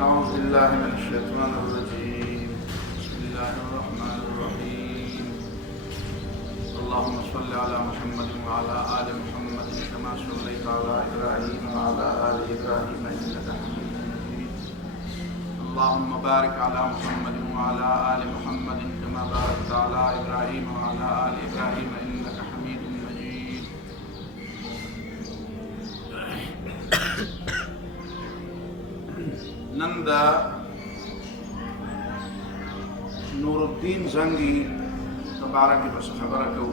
أعوذ بالله من الشيطان الرجيم. بسم الله الرحمن الرحيم. اللهم صل على محمد وعلى آل محمد كما صليت على إبراهيم وعلى آل إبراهيم إنك حميد مجيد. اللهم بارك على محمد وعلى آل محمد كما باركت على إبراهيم وعلى آل إبراهيم إنك حميد مجيد. نن د نور الدین زنگی تبارک بس خبره کو.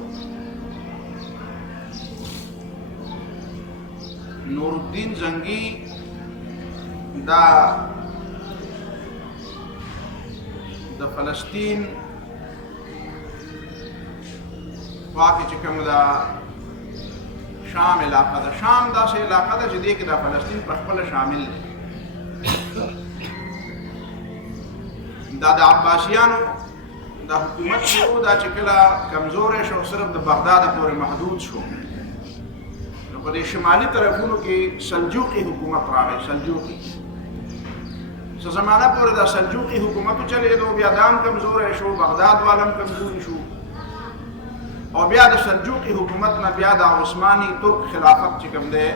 نور الدین زنگی دا د فلسطین واقع چې کوم دا شام علاقه ده، شام داسې علاقه ده چې دې کې دا فلسطین په خپله شامل دی. دا د عباسیانو دا حکومت شو، دا چې کله کمزوری شو صرف د بغداد پورې محدود شو، نو په دې شمالي طرفونو کې سلجوقي حکومت راغی. سلجوقي څه زمانه پورې دا سلجوقي حکومت چلېدو، بیا دا هم کمزوری شو، بغداد والم کمزوري شو، او بیا د سلجوقي حکومت نه بیا د عثماني ترک خلافت چې کوم دی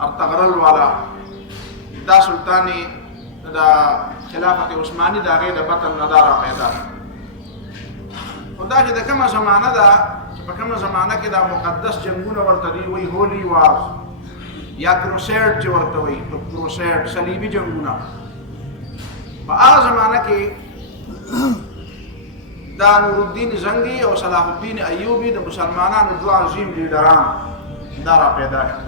ارطغرل والا دا سلطاني دا خلافت عثماني دا غیر د بطن نداره پیدا شو. خو دا چې د کومه زمانه ده، په کومه زمانه کې دا مقدس جنګونه ورته دي، وایي هولي وار یا کروسیډ چې ورته وایي، کروسیډ صلیبي جنګونه. په هغه زمانه کې دا نور الدین زنگی او صلاح الدین ایوبی د مسلمانانو دوه عظیم لیډران دا را پیدا شو،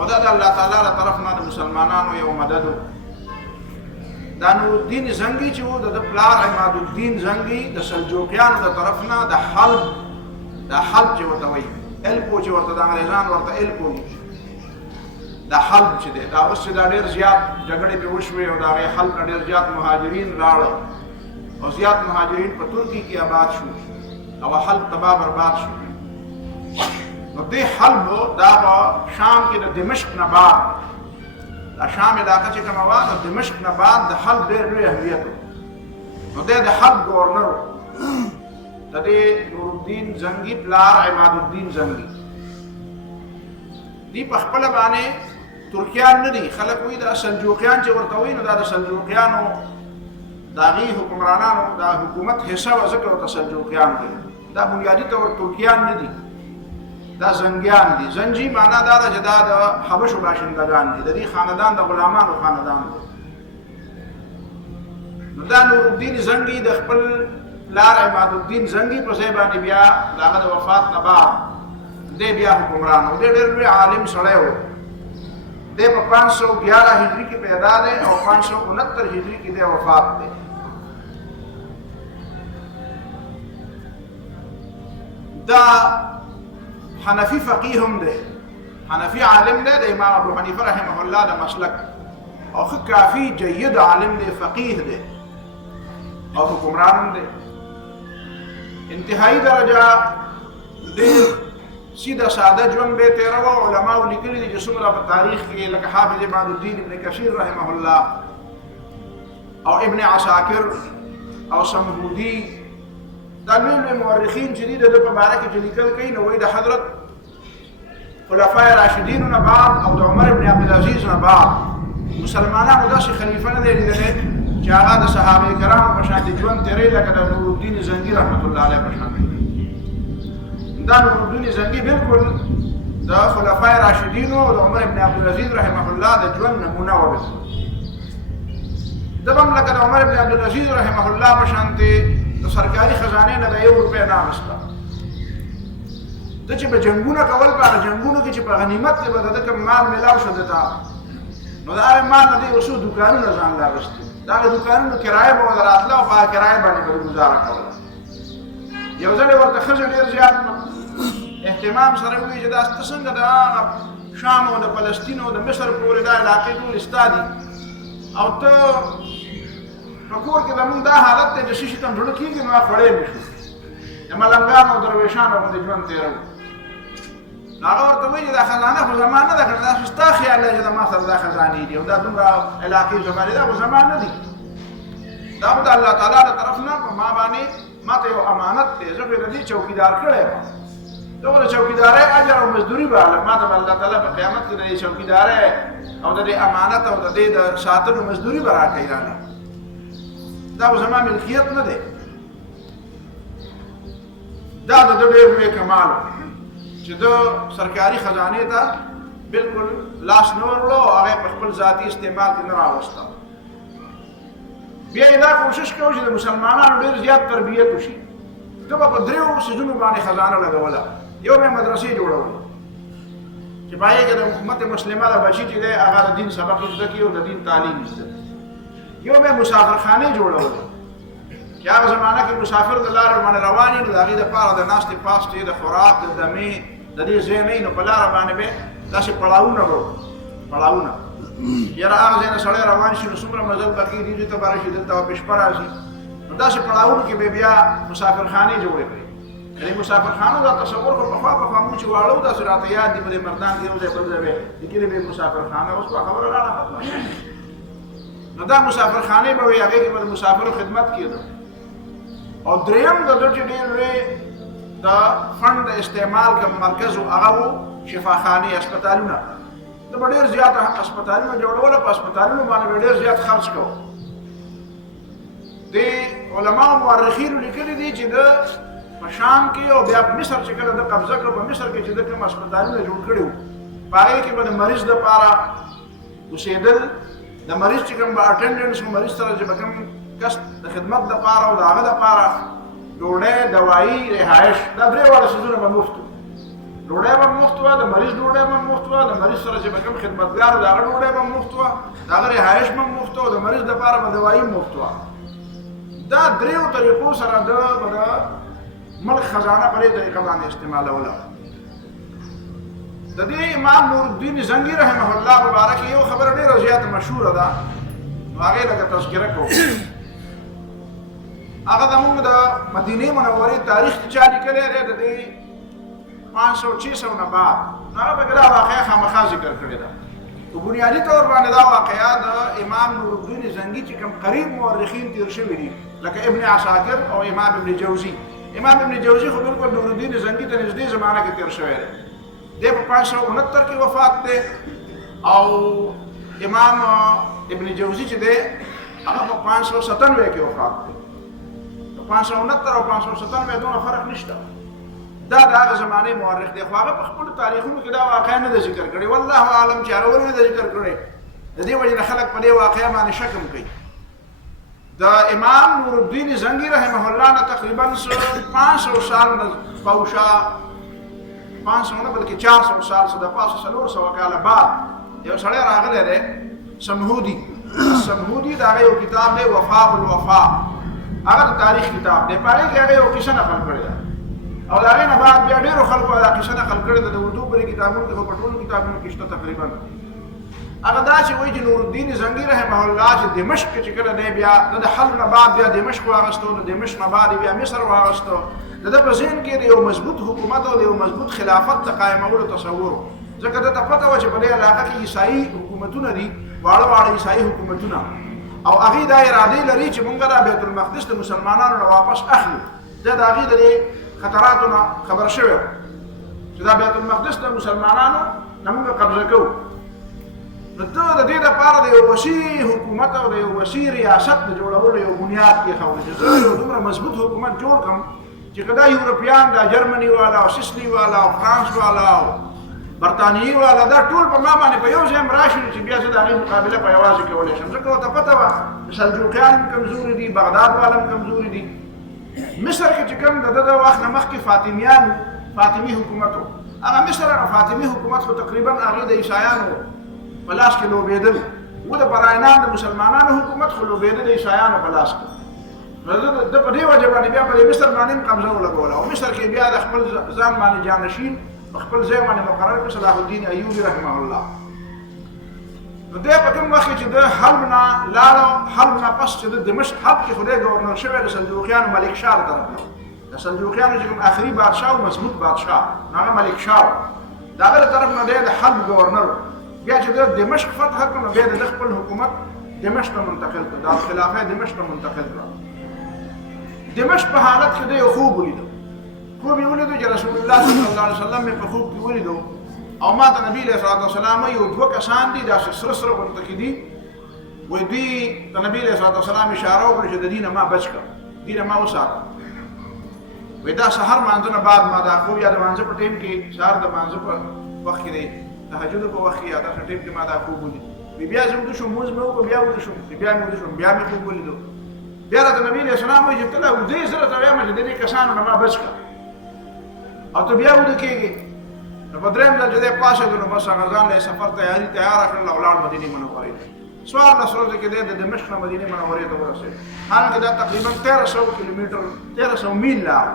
او دا د الله تعالی له طرف نه د مسلمانانو یو مدد و. دا نور الدین زنگی چې و د پلار عماد الدین زنگی د سلجوقیانو د طرف نه د حلب چې ورته وایي، الپو چې ورته د انګریزان ورته الپو وایي، د حلب چې دی دا اوس چې دا ډېر زیات جګړې پرې وشوې او د هغې حلب نه ډېر زیات مهاجرین راړل او زیات مهاجرین په ترکي کې آباد شو او حلب تباه برباد شو. نو دې حلب دا په شام کې د دمشق نه بعد، دا شام علاقه چې کومه وه د دمشق نه بعد د حلب ډېر لوی اهمیت و. نو دی د حلب ګورنر و، د دې نور الدین زنگي پلار عماد الدین زنگي. دی په خپله باندې ترکیان نه دي، خلک وایي دا سلجوقیان چې ورته وایي نو دا د سلجوقیانو د هغې حکمرانانو دا حکومت حصه وه، ځکه ورته سلجوقیان دي. دا بنیادي طور ترکیان نه دي، دا زنګیان دي. زنجي معنا دا ده چې دا د حبشو باشندگان دي، د دې خاندان د غلامانو خاندان دی. نو دا نور الدین زنگي د خپل پلار عماد الدین زنگي په ځای باندې بیا د هغه د وفات نه بعد دی بیا حکمران و. دی ډېر لوی عالم سړی و. دی په 511 هجري کې پیدا دی او 569 هجري کې دی وفات دی. دا حنفي فقيه هم دی، حنفي عالم دی، د امام ابو حنیفه رحمه الله د مسلک، او ښه کافي جید عالم دی، فقيه دی او حکمران هم دی. انتهایی درجه ډېر سیده ساده ژوند به یې تېروه. علماو لیکلي دي چې څومره په تاریخ کې لکه حافظ عماد الدین ابن کثیر رحمه الله او ابن عساکر او سمهودي، دا لوی لوی مورخین چې دي د ده په باره کې چې لیکل کوي، نو وایي د حضرت خلفای راشدینو نه بعد او د عمر ابن عبدالعزیز نه بعد مسلمانانو داسې خلیفه نه دی لیدلی چې هغه د صحابه کرامو په شانتې ژوند تېروي لکه د نور الدین زنګي رحمت الله علیه په شانتې. دا نور الدین زنګي بالکل د خلفای راشدینو او د عمر ابن عبدالعزیز رحمه الله د ژوند نمونه وه. بالکل ده به هم لکه د عمر ابن عبدالعزیز رحمه الله په شانتې د سرکاري خزانې نه د 1 روپۍ نه اخیسته. ده چې به جنګونه کول، په هغه جنګونو کې چې په غنیمت کې به د ده کوم مال میلاو شو ده ته، نو د هغې مال نه دی یو څو دوکانونه ځان له اخیستي، د هغې دوکانونو کرایه به ورته راتله او په هغه کرایه باندې به یې ګزاره کوله. یو ځل یې ورته ښځه ډېر زیات اهتمام سره ووایي چې دا ته څنګه د هغه شام او د فلسطین او د مصر پورې دا علاقې ټولې ستا دي او ته په کور کې زمونږ دا حالت دی چې شي ته هم زړه کېږي، نو خوړی مې شو د ملنګانو او درویشانو باندې ژوند تېروو. هغه ورته وایي چې دا خزانه خو زما نه ده که دا ستا خیال دی چې د ما سره دا خزانې دي او دا دومره علاقې زما دي دا خو زما نه دي دا خو د الله تعالی د طرف نه په ما باندې ما ته یو امانت دی زه پرې د دې چوکیدار کړی یم دغه د چوکیدارۍ اجر او مزدوري به ما ته به الله تعالی په قیامت کې د دې چوکیدارۍ او د دې امانت او د دې د ساتلو مزدوري به راکوي رانه دا خو زما ملکیت نه دی دا د ده ډېر لوی کمال چې د سرکاري خزانې ته بالکل لاس نه ورړو او هغه په خپل ذاتي استعمال کې نه راوسته بیا یې دا کوشش کوي چې د مسلمانانو ډېر زیات تربیت وشي ده به په دریو څیزونو باندې خزانه لګوله یو به یې مدرسې جوړولې چې په هغې کې د امت مسلمه د بچي چې دی هغه د دین سبق زده کړي او د دین تعلیم زده کړي یو به یې مسافرخانې جوړولې چې هغه زمانه کې مسافر د لارې باندې روان وي نو د هغې دپاره د ناستې پاستې د خوراک د دمې د دې ځای نه وي نو په لاره باندې به داسې پړاوونه به پړاوونه یاره هغه ځای نه سړی روان شي نو څومره مزل به کېږي دې ته به راشي دلته به شپه راشي نو داسې پړاوونو کې به بیا مسافرخانې جوړې کړي یعنې مسافرخانو دا تصور خو پخوا مونږ چې واړو داسې راته یاد دي په دې مردان کې یو ځای بل ځای به لیکلې به مسافرخانه اوس به خبره راغله ختمه نو دا مسافرخانې به وي هغې کې به د مسافرو خدمت کېده او دریم د ده چې ډېر لوی د فنډ د استعمال کوم مرکز و هغه و شفاخانې هسپتالونه ده به ډېر زیات هسپتالونه جوړول په هسپتالونو باندې به ډېر زیات خرچ کو د علماو مورخینو لیکلي دي چې ده په شام کې او بیا په مصر چې کله ده قبضه کړه په مصر کې چې ده کوم هسپتالونه جوړ کړي وو په هغې کې به د مریض دپاره اوسېدل د مریض چې کوم به اټنډنس و مریض سره چې به کوم کس د خدمت دپاره او د هغه دپاره ډوډۍ دوایي رهایش دا درې واړه څیزونه به مفت وو ډوډۍ به مفت وه د مریض ډوډۍ به مفت وه د مریض سره چې به کوم خدمتګار و د هغه ډوډۍ به مفت وه د هغه رهایش به مفت وه او د مریض دپاره به دوایي مفت وه دا دریو طریقو سره ده به د ملک خزانه په دې طریقه باندې استعمالوله د دې امام نور الدین زنګي رحمه الله مبارک یو خبره ډېره زیاته مشهوره ده نو هغې لږه تذکره کوو هغه زموږ د مدینې منورې تاریخ چې چا لیکلی دی د دې 500-600 نه بعد نو هغه پکې دا واقعه خامخا ذکر کړې ده په بنیادي طور باندې دا واقعه د امام نور الدین زنګي چې کوم قریب مورخین تیر شوي دي لکه ابن عساکر او امام ابن جوزي امام ابن جوزي خو بالکل نور الدین زنګي ته نږدې زمانه کې تیر شوی دی دی په 569 کې وفات دی او امام ابن جوزي چې دی هغه په 597 کې وفات دی 569 او 597 دونه فرق نشته دا د هغه زمانې مورخ دی خو هغه په خپلو تاریخونو کې دا واقعه نه ده ذکر کړې والله اعلم چې هغه ولې نه ده ذکر کړې د دې وجې نه خلک په دې واقعه باندې شک هم کوي د امام نور الدین زنګي رحمه الله نه تقریبا 500 سال نه پوشا 500 نه بلکې 400 سال څه د پاسه 400 کاله بعد یو سړی راغلی دی سمهودي دا یو کتاب دی وفاء الوفاء هغه د تاریخ کتاب دی په هغې کې هغه یو کیسه نقل کړې ده او د هغې نه بعد بیا ډېرو خلکو دا کیسه نقل کړې ده د اردو پرې کتابونو کې خو په ټولو کتابونو کې شته تقریبا هغه دا چې وایي چې نور الدین زنګي رحمه الله چې دمشق کې چې کله دی بیا د حلب نه بعد بیا دمشق واغېسته د دمشق نه بعد بیا مصر واغېسته د ده په ذهن کې د یو مضبوط حکومت او د یو مضبوط خلافت د قایمولو تصور ځکه ده ته پته وه چې په دې علاقه کې عیسایي حکومتونه دي واړه عیسایي حکومتونه او هغې دا ارادې لري چې مونږ دا بیت المقدس د مسلمانانو نه واپس اخلو ده د هغې د دې خطراتو نه خبر شوی چې دا بیت المقدس د مسلمانانو نه مونږ قبضه کوو نو ده د دې دپاره د یو وسیع حکومت او د یو وسیع ریاست د جوړولو یو بنیاد کېښودی چې زه یو دومره مضبوط حکومت جوړ کړم چې که دا یورپیان دا جرمني والا او سیسلي والا او فرانس والا او برطانیې والا دا ټول په ما باندې په یو ځای راشي چې بیا زه د هغې مقابله په یوازې کولی شم ځکه ورته پته وه سلجوقیان هم کمزوري دي بغداد والا هم کمزوري دي مصر کې چې کوم د ده د وخت نه مخکې فاطمي حکومت و هغه مصر هغه فاطمي حکومت خو تقریبا هغې د عیسایانو په لاس کې لوبېدل و د براینان د مسلمانانو حکومت خو لوبېده د عیسایانو په لاس کې نو ده په دې وجه باندې بیا په دې مصر باندې هم قبضه ولګوله او مصر کې بیا د خپل ځان باندې جانشین خپل ځای باندې مقرر کړ صلاح الدین ایوبي رحمه الله نو دی په کوم وخت کې چې د حلب نه لاړو حلب نه پس چې د دمشق حلب کې خو دی ګورنر شوی د سلجوقیانو ملک شاه طرف نه د سلجوقیانو چې کوم آخري بادشاه او مضبوط بادشاه هغه ملک شاه د هغه طرف نه دی د حلب گورنر بیا چې د دمشق فتح کړ نو بیا د خپل حکومت دمشق ته منتقل کړ دا خلافه دمشق ته منتقل کړ دمشق په حالت کې د خوب ولیدو خوب یې ولیدو چې رسول الله صلی الله علیه وسلم په خوب کې ولیدو او ما ته نبی علیه الصلاه والسلام یو دوه کسان دي دا سره سره غونډه کې دي وې دوی ته نبی علیه الصلاه والسلام اشاره وکړه چې د دینه ما بچ کړ دینه ما وساته وې دا سحر مانځنه بعد ما دا خوب یا د مانځه په ټیم کې سحر د مانځه په وخت کې دی تهجد په وخت کې یا د ټیم کې ما دا خوب ولید بیا زه وګورم موږ مې وکړ بیا وګورم بیا مې وګورم بیا مې خوب ولیدو بیا د نبی علیه السلام وې چې تله دې سره ته وایم چې دې کسانو نه ما بچ کړ او ته بیا ود کېږي نو په درېم ځل چې دی پاسېدو نو بس هغه ځان له سفر تیاري تیاره کړل او ولاړ مدینې منورې ته څوارلس ورځې کې دی د دمشق نه مدینې منورې ته ورسېد حالانکې دا تقریبا 1300 کیلومتر 1300 میل لاړ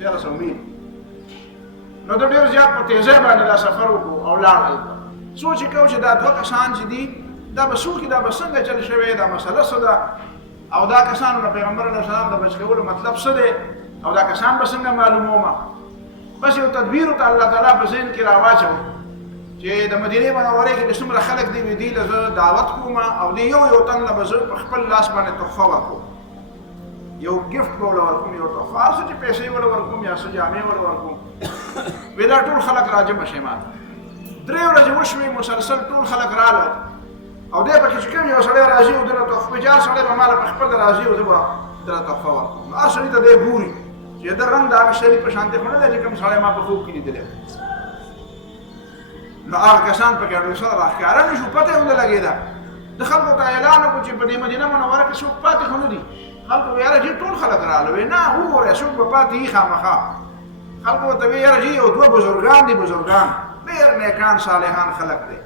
1300 میل نو د ډېر زیات په تیزۍ باندې دا سفر وکړو او لاړ هلته سوچ یې کوو چې دا دوه کسان چې دي دا به څوک دا به څنګه چل شوی دا مسله څه ده او دا کسانو نه پیغمبر علیه السلام د بچ کولو مطلب څه دی او دا کسان به څنګه معلومومه بس یو تدبیر ته الله تعالی په ذهن کې راواچو چې د مدینې منورې کې د څومره خلک دي وې دي له زه دعوت کوم او د یو تن له به زه په خپل لاس باندې تحفه ورکوم یو ګفټ به ورله ورکوم یو تحفه هر څه چې پیسې ورله ورکوم یا څه جامې ورله ورکوم وې دا ټول خلک راجمع شي ما ته 3 ورځې وشوې مسلسل ټول خلک راغلل او دی پکې چې کوم یو سړی راځي او دله تحفه جار سړی به ما له په خپل راځي او زه به دله تحفه ورکوم هر سړي ته دی ګوري چې د رنګ د هغه شریف په شانتې خو نه دی چې کوم سړی ما په خوب کې لیدلی نو هغه کسان پکې ډېر سره راښکاره نه شو پته یې ونه لګېده د خلکو ته اعلان وکړو چې په دې مدینه منوره کې څوک پاتې خو نه دي خلکو ویل یاره جي ټول خلک راغله وایي نه وګوره څوک به پاتې وي خامخا خلکو ورته ویل یاره جي یو دوه بزرګان دي بزرګان ډېر نیکان صالحان خلک دی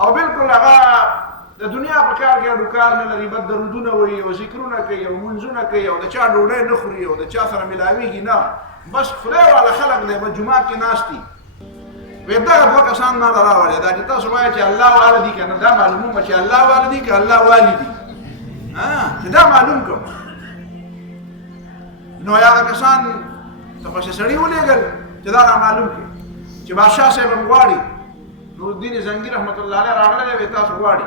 او بالکل هغه د دنیا په کار کې اډو کار نه لري بد درودونه وایي او ذکرونه کوي او منځونه کوي او د چا ډوډۍ نه خوري او د چا سره ملاویږي نه بس خدای والا خلک دی په جومات کې ناست دي وایي دغه دوه کسان ما ته راولې دا چې تاسو وایئ چې الله والا دي که نه دا معلومومه چې الله والا دي که الله والي دي چې دا معلوم کړم نو هغه کسان ته پسې سړي ولېږل چې دا رامعلوم کړي چې بادشاه صاحب هم غواړي نور الدین زنګي رحمت الله علیه راغلی دی تاسو غواړي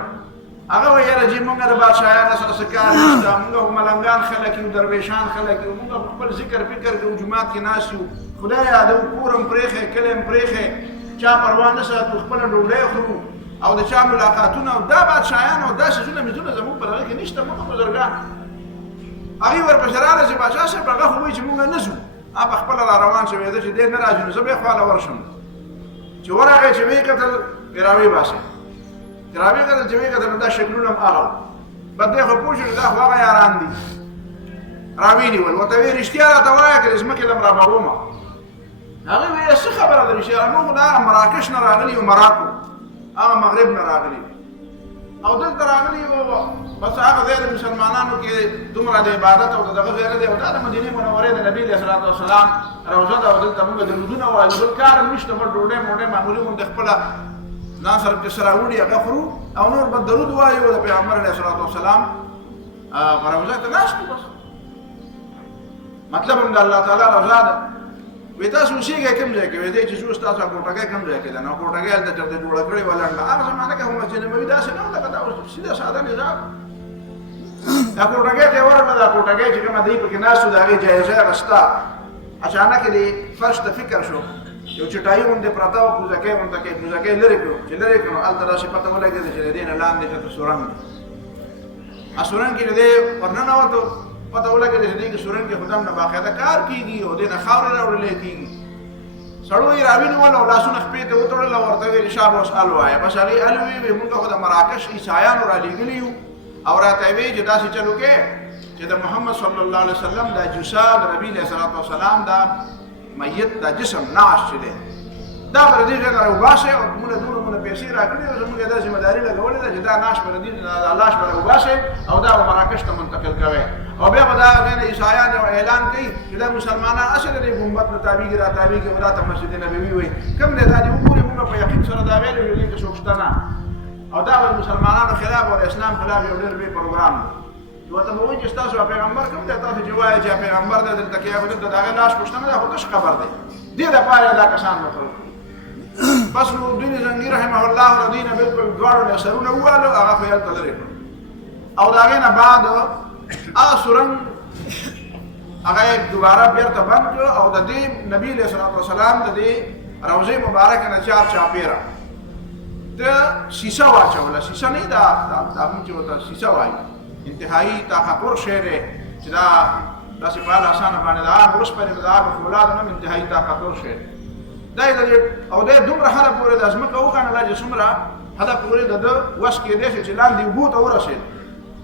هغه وایي یاره جي مونږ د بادشاهانو سره څه کار نشته مونږ خو ملنګان خلک یو درویشان خلک یو مونږ خپل ذکر فکر کوو جومات کې ناست یو خدای یادوو کور هم پرېښی کلی هم پرېښی چا پروا نه ساتو خپله ډوډۍ خورو او د چا ملاقاتونه او دا بادشاهان او دا څیزونه میزونه زموږ په دغه کې نشته مونږ بزرګان هغې ورپسې راغله چې بادشاه صاحب هغه خو وایي چې مونږ نه ځو هغه پخپله را روان شوی ده چې دی نه راځي نو زه بیا خواله ورشم چې ورغی چې ویې کتل بیا راویې باسي چې راویې کتل چې ویې کتل نو دا شکلونه هم هغه بد دی خو پوه شو دا خو هغه یاران دي راویې نیول ورته ویې رښتیا راته وایه که د ځمکې له م رابغومه هغې ویې څه خبره ده رښتیا موږ خو د هغه مراکش نه راغلي یو مراکو هغه مغرب نه راغلي او دلته راغلي یو بس هغه ځای د مسلمانانو کې دومره د عبادت او د دغه ځای نه دی او دا د مدینې منورې د نبي علیه الصلات وسلام روضه ده او دلته موږ درودونه وایو بل کار هم نشته بل ډوډۍ موډۍ معمولي غوندې خپله ځان سره چې څه راوړي هغه خورو او نور به درود وایو د پیغمبر علیه الصلات وسلام په روضه ته ناست یو بس مطلب هم د الله تعالی روضه ده وایي تاسو اوسېږئ کوم ځای کې وایي دی چې ځو ستاسو کوټګۍ کوم ځای کې ده نو کوټګۍ هلته چېرته جوړه کړې وه لنډه هغه زمانه کې خو مسجد نبوي داسې نه وه لکه دا اوس سیده ساده نظام دا کوټګۍ ته یې ورغله دا کوټګۍ چې کومه دی پکې ناست و د هغې جایزه یې اخېسته اچانک د فرش ته فکر شو یو چټایي غوندې پرته وه پوزکۍ غونته کې پوزکۍ لرې کړو چې لرې کړو نو هلته داسې پته ولګېده چې د دې نه لاندې چېرته سورنګ دی سورنګ کې د دې ورننوتو پته ولګېده چې دې کې سورنګ کې خو دننه باقاعده کار کېږي او دې نه خاورې راوړلی کېږي سړو یې راونیول او لاسونه خپې ته وتړل او ورته ویل شابه اوس ال وایه بس هغې ال ویې مونږ خو د مراکش عیسایانو رالېږلي یو او راته یې ویې چې داسې چل وکړې چې د محمد صلی الله علیه وسلم دا جسه د نبي علیه الصلات وسلام دا میت دا جسم ناش چې دی دا به د دې ځای نه راوباسئ او مونږ دونه پیسې راکړي او زموږ یې دا ذمهداري لګولې ده چې دا ناش به د دې لاش به راوباسئ او دا به مراکش ته منتقل کوئ او بیا به دا ځای نه عیسایان یو اعلان کوي چې دا مسلمانان اصل د ګمبد نه تابعېږي را تابعېږي او دا ته مسجد نبوي وایي کوم دی دا دې وګورې مونږ په یقین سره دا ویلي وي دې کې څوک شته نه او دا به د مسلمانانو خلاف او د اسلام خلاف یو ډېر لوی پروګرام دی ورته به وایي چې ستاسو پیغمبر کوم دی تاسو چې وایئ چې پیغمبر دی دلته کې هغه دلته د هغې لاش پوښتنه ده خو تش خبر دی دې دپاره دا کسان مطرح کړي بس نور الدین زنګي رحمه الله ردینه بالکل دواړو له سرونه ووالو هغه خو هلته لرې کړو او د هغې نه بعد هغه سورنګ هغه دوباره بیرته بند کړو او د دې نبي علیه الصلاة والسلام د دې روضې مبارکه نه چاپېره د شیشه واچوله شیشه نه دا موږ چې ورته شیشه وایي انتهایي طاقتور شی دی چې دا داسې په هغه اسانه باندې د هغه اوسپنې د هغه فولادو نه انتهایي طاقتور شی دی دا یې او دی دومره حده پورې د ځمکه وخڼله چې څومره حده پورې د ده وس کېدی شي چې لاندې اوبو ته ورسېد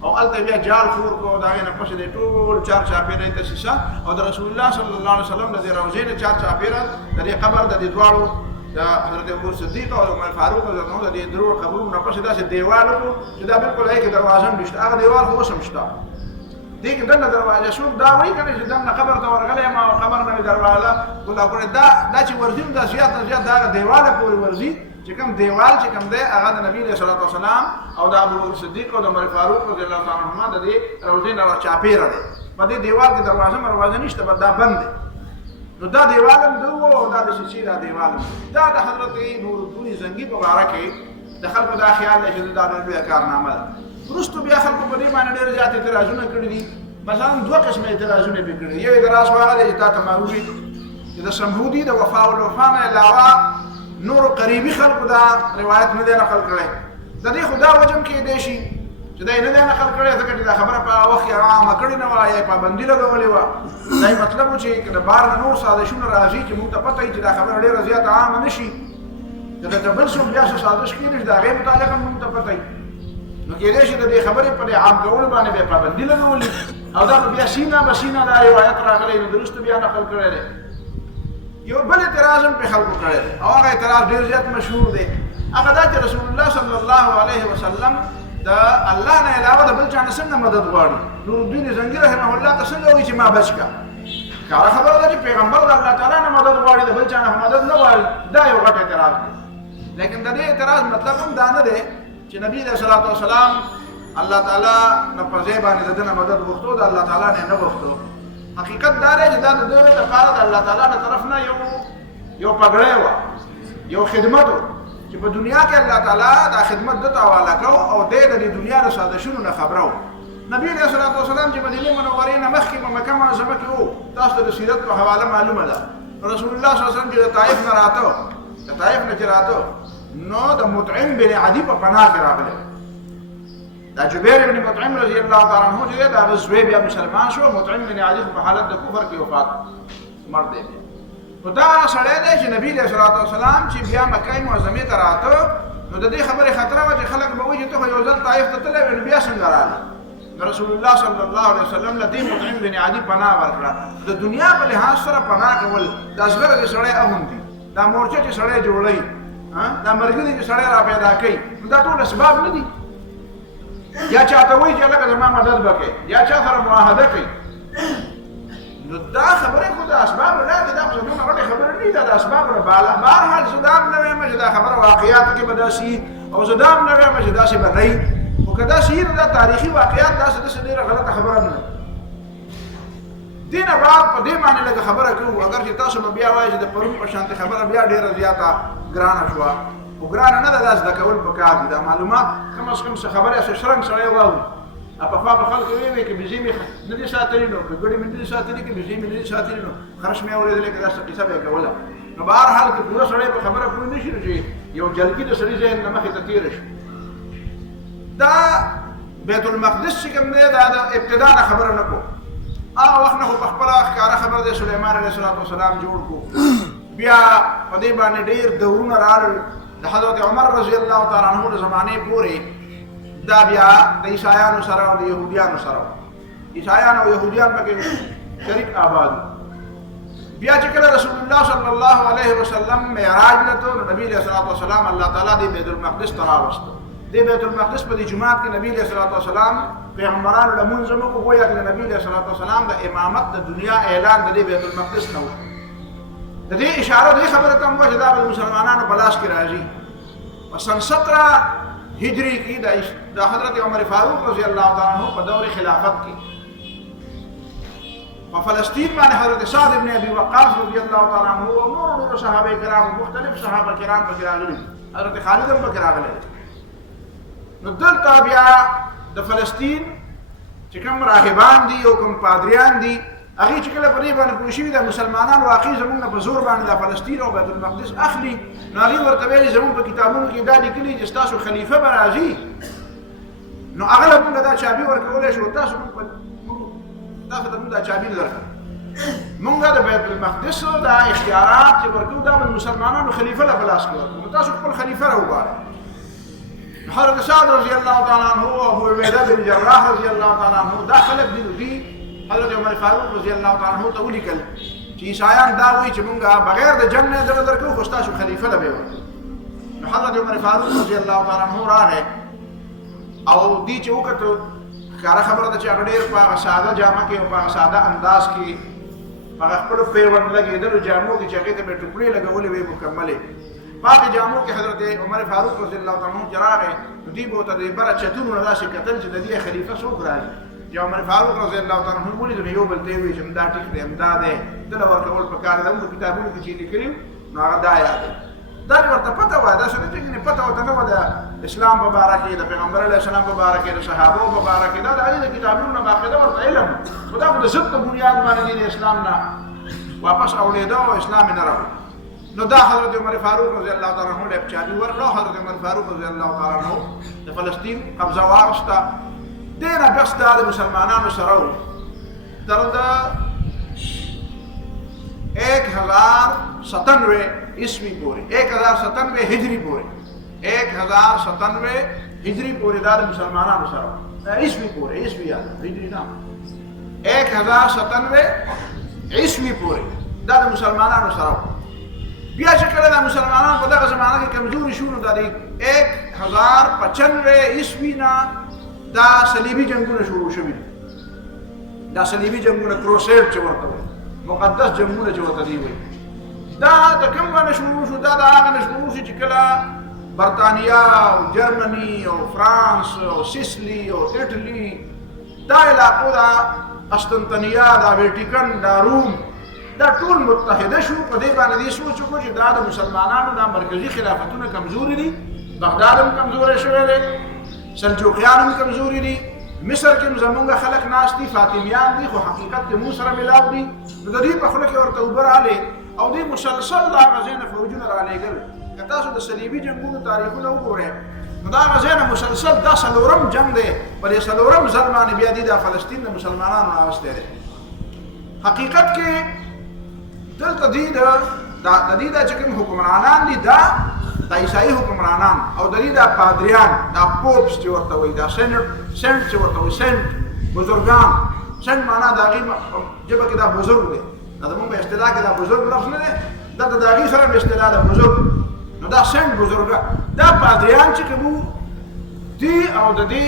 او هلته بیا جال خور کړو د هغې نه پسې دی ټول چارچاپېره یې ته شیشه او د رسول الله صلی الله علیه وسلم د دې روضې نه چارچاپېره د دې قبر د دې دواړو د حضرت ابو صدیق او عمر فاروق رضی الله عنه د دې درو قبرونو نه پسې داسې دیوال وکړو چې دا بالکل هغې کې دروازه هم نشته هغه دیوال خو اوس هم شته دې کې دننه دروازه څوک دا وایي که نه چې دننه قبر ته ورغلی یم او قبر نه مې دروازه ګلا کړې دا چې ورځي نو دا زیات نه زیات د هغه دیواله پورې ورځي چې کوم دیوال چې کوم دی هغه د نبي علیه الصلاة والسلام او د ابوبکر صدیق او د عمر فاروق رضی الله تعالی عنهما د دې روضې نه چاپېره دی په دې دیوال کې دروازه نشته بس دا بند دی نو دا دیوال هم ده او دا د شیشې دا دیوال هم دا د حضرت نور الدین زنګي په باره کې د خلکو دا خیال دی چې دا ډېر لویه کارنامه ده وروستو بیا خلکو په دې باندې ډېر زیات اعتراضونه کړي دي مثلا دوه قسمه اعتراضونه پرې کړي یو اعتراض هغه دی چې تا ته معلوم وي چې د سمهودي د وفا والوفا نه علاوه نورو قریبي خلکو دا روایت نه دی نقل کړی د دې خو دا وجه هم کېدی شي چې دا یې نه دی نقل کړی ځکه چې دا خبره په هغه وخت کې عامه کړې نه وه یا یې پابندي لګولې وه دا یې مطلب و چې د بار نه نور سازشونه راځي چې موږ ته پته وي چې دا خبره ډېره زیاته عامه نه شي که درته بل څوک بیا څه سازش کېږي چې د هغې متعلق هم موږ ته پته وي نو کېدی شي د دې خبرې په عام کولو باندې بیا پابندي لګولې او دا خو بیا سینه به سینه دا روایت راغلی نو درسته بیا نقل کړی دی یو بل اعتراض هم په خلکو کړی دی او هغه اعتراض ډېر زیات مشهور دی هغه دا چې رسول الله صلی الله علیه وسلم د الله نه علاوه د بل چا نه څنګه مدد غواړي نور الدین زنګي رحمه الله ته څنګه وایي چې ما بچ کا کاره خبره ده چې پیغمبر د الله تعالی نه مدد غواړي د بل چا نه مدد نه غواړي دا یو غټ اعتراض دی لیکن د دې اعتراض مطلب هم دا نه دی چې نبی علیه الصلاة والسلام الله تعالی نه په ځای باندې د ده نه مدد غوښتو د الله تعالی نه غوښتو حقیقت دا دی چې دا د ده لپاره د الله تعالی له طرف نه یو پګړی وه یو خدمت و چې په دنیا کې الله تعالی دا خدمت ده ته حواله کو او دی د دې دنیا د سازشونو نه خبره و نبی علیه الصلاة والسلام چې مدینې منورې نه مخکې په مکه معظمه کې و تاسو ته د سیرت په حواله معلومه ده رسول الله صلی الله علیه وسلم چې د طایف نه راته د طایف نه چې راته نو د مطعم بن عدي په پناه کې راغلی دا جبیر بن مطعم رضی الله تعالی عنہ چې دا هغه زوی بیا مسلمان شو مطعم بن عدي په حالت د کفر کې وفات مړ دی نو دا سړی دی چې نبی علیه الصلاة والسلام چې بیا مکه معظمې ته راته نو د دې خبرې خطره وه چې خلک به وایي چې ته خو یو ځل طایف ته تللی وې نو بیا څنګه راغلی نو رسول الله صلی الله علیه وسلم له دې مطعم بن عدي پناه ورکړه د دنیا په لحاظ سره پناه کول د اصغر د سړی اغوندي دا مورچه چې سړی جوړوي دا مرګري چې سړی را پیدا کوي نو دا ټول اسباب نه دي یا چاته وایي چې هلکه زما مدد به کوي یا چا سره معاهده کوي نو دا خبرې خو د اسبابو نه دي دا خو دومره غټې خبرې نه دي دا د اسبابو نه بهرحال زه دا هم نه وایم چې دا خبره واقعیاتو کې به داسې وي او زه دا هم نه وایم چې داسې به نه وي خو که داسې وي نو دا تاریخي واقعیات داسې ډېره غلطه خبره هم نه دې نه بعد په دې باندې لږه خبره کوو اگر چې تاسو به بیا وایئ چې د پرون په شانتې خبره بیا ډېره زیاته ګرانه شوه خو ګرانه نه ده دا زده کول پکار دي دا معلومات کم از کم څه خبرې څه شرنګ سړی واوري پخوا به خلکو ویې که بېزې مې نه دي ساتلي نو که ګوډې مې نه دي ساتلي که بېزې مې نه دي ساتلي نو خرش مې اورېدلې که داسې قصه به یې کوله نو بهرحال که پوره سړی په خبره پوه نه شي نو چې یو جلګي د سړي ذهن نه مخې ته تېره شي دا بیت المقدس چې کوم دی دا د ابتدا نه خبره نه کوو هغه وخت نه خو په خپله ښکاره خبره دی سلیمان علیه السلام جوړ کړو بیا په دې باندې ډېر دورونه راغلل د حضرت عمر رضی الله تعالی عنه د زمانې پورې دا بیا د عیسایانو سره او د یهودیانو سره عیسایان او یهودیان پکې شریک آباد بیا چې کله رسول الله صلی الله علیه وسلم معراج لته نبی علیه الصلاة والسلام الله تعالی د بیت المقدس ته راوسته د بیت المقدس په دې جومات کې نبی علیه الصلاة والسلام پیغمبرانو لمونځ هم وکړو گویا که د نبی علیه الصلاة والسلام د امامت د دنیا اعلان د دې بیت المقدس نه و د دې اشاره دې خبره ته هم وه چې دا به د مسلمانانو په لاس کې راځي په سن 17 هجری کې د حضرت عمر فاروق رضی الله تعالی عنہ په دور خلافت کې په فلسطین باندې حضرت سعد ابن ابي وقاص رضی الله تعالی عنہ او نور صحابه کرام مختلف صحابه کرام پکې راغلي حضرت خالد هم پکې راغلي نو دلته بیا د فلسطین چې کوم راهبان دي او کوم پادریان دي هغه چې کله په دې باندې پوه شوي د مسلمانانو واقعي زمونږ نه په زور باندې د فلسطین او بیت المقدس اخلي نو هغې ورته ویلي زمونږ په کتابونو کې دا لیکلي چې ستاسو خلیفه به راځي نو هغه له مونږ دا چابي ورکولی شو تاسو ته مونږ دا چابي نه درکړو مونږ د بیت المقدس دا اختیارات چې ورکوو دا به مسلمانانو خلیفه له په لاس کې ورکوو نو تاسو خپل خلیفه راوغواړئ حضرت سعد رضی الله تعالی عنہ او ابو عبیده بن جراح رضی الله تعالی عنہ دا خلک دي حضرت عمر فاروق رضی الله تعالی عنہ ته ولیکل چې عیسایان دا وایي چې مونږ بغیر د جنګ نه دغه درکوو خو ستاسو خلیفه له به ورکوو نو حضرت عمر فاروق رضی الله تعالی عنہ راغی او دې چې وکړو ښکاره خبره ده چې هغه ډېر په هغه ساده جامه کې او په هغه ساده انداز کې په هغه خپلو پیوند لګېدلو جامو کې چې هغې ته به ټوکړې لګولې وې مکملې پاکې جامو کې حضرت عمر فاروق رضی الله تعالی عنہ چې راغی نو دوی به ورته د بره چتونو نه داسې کتل چې د دې خلیفه څوک راځي چې عمر فاروق رضی الله تعالی عنہ ولید نو یو بل ته وایي چې همدا ټیک دی همدا دی دله ورکول پکار ده موږ کتابونو کې چې لیکلي نو هغه دا یاد دی دا ورته پته وای دا څه چې نه پته وته نه و د اسلام په باره کې د پیغمبر علیه السلام په باره کې د صحابو په باره کې دا د هغې د کتابونو نه باقاعده ورته علم خو دا خو د ضد په بنیاد باندې د اسلام نه واپس اورېده او اسلام یې نه راوړ نو دا حضرت عمر فاروق رضی الله تعالی عنہ له چابي ورکړه حضرت عمر فاروق رضی الله تعالی عنہ د فلسطین قبضه واخیسته دې نه بس دا د مسلمانانو سره و تر د 1097 عیسوي پورې 1097 هجري پورې 1097 هجري پورې دا د مسلمانانو سره عیسوي پورې عیسوي یاد هجري نه 1097 عیسوي پورې دا د مسلمانانو سره بیا چې کله د مسلمانانو په دغه زمانه کې کمزوري شو نو د 1095 عیسوي نه دا صلیبي جنگونه شروع شوي دا صلیبي جنگونه کروسیډ چې ورته وایي مقدس جنگونه چې ورته دی وایي دا د کوم باندې شروع شو دا د هغه نه شروع شو چې کله برطانیا او جرمني او فرانس او سیسلی او ایټلی دا علاقو دا قسطنطنیه دا ویټیکن دا روم دا ټول متحده شو په دې باندې دې سوچ وکړو چې دا د مسلمانانو دا مرکزي خلافتونه کمزوري دي بغداد هم کمزوری شوی دی سلجوقیان هم کمزوري دي مصر کې زمونږ خلک ناست دي فاطمیان دي خو حقیقت کې موږ سره ملاو دي نو د دې په خوله کې ورته اوبه راغلې او دوی مسلسل د هغه ځای نه فوجونه رالېږل که تاسو د صلیبي جنګونو تاریخونه وګورئ نو د هغه ځای نه مسلسل دا څلورم جنګ دی په دې څلورم ځل باندې بیا دې د فلسطین د مسلمانانو راوستی دی حقیقت کې دلته دې د دې دا چې کوم حکمرانان دي دا د عیسائی حکمرانان او د دې دا پادریان دا پوپس چې ورته وایي دا سینټ چې ورته وایي سینټ بزرګان سینټ معنا د هغې ژبه کې دا بزرګ دی دا زمونږ په اصطلاح کې دا بزرګ لفظ نه دی دا د هغې سره په اصطلاح د بزرګ نو دا سینټ بزرګه دا پادریان چې کوم دي او د دې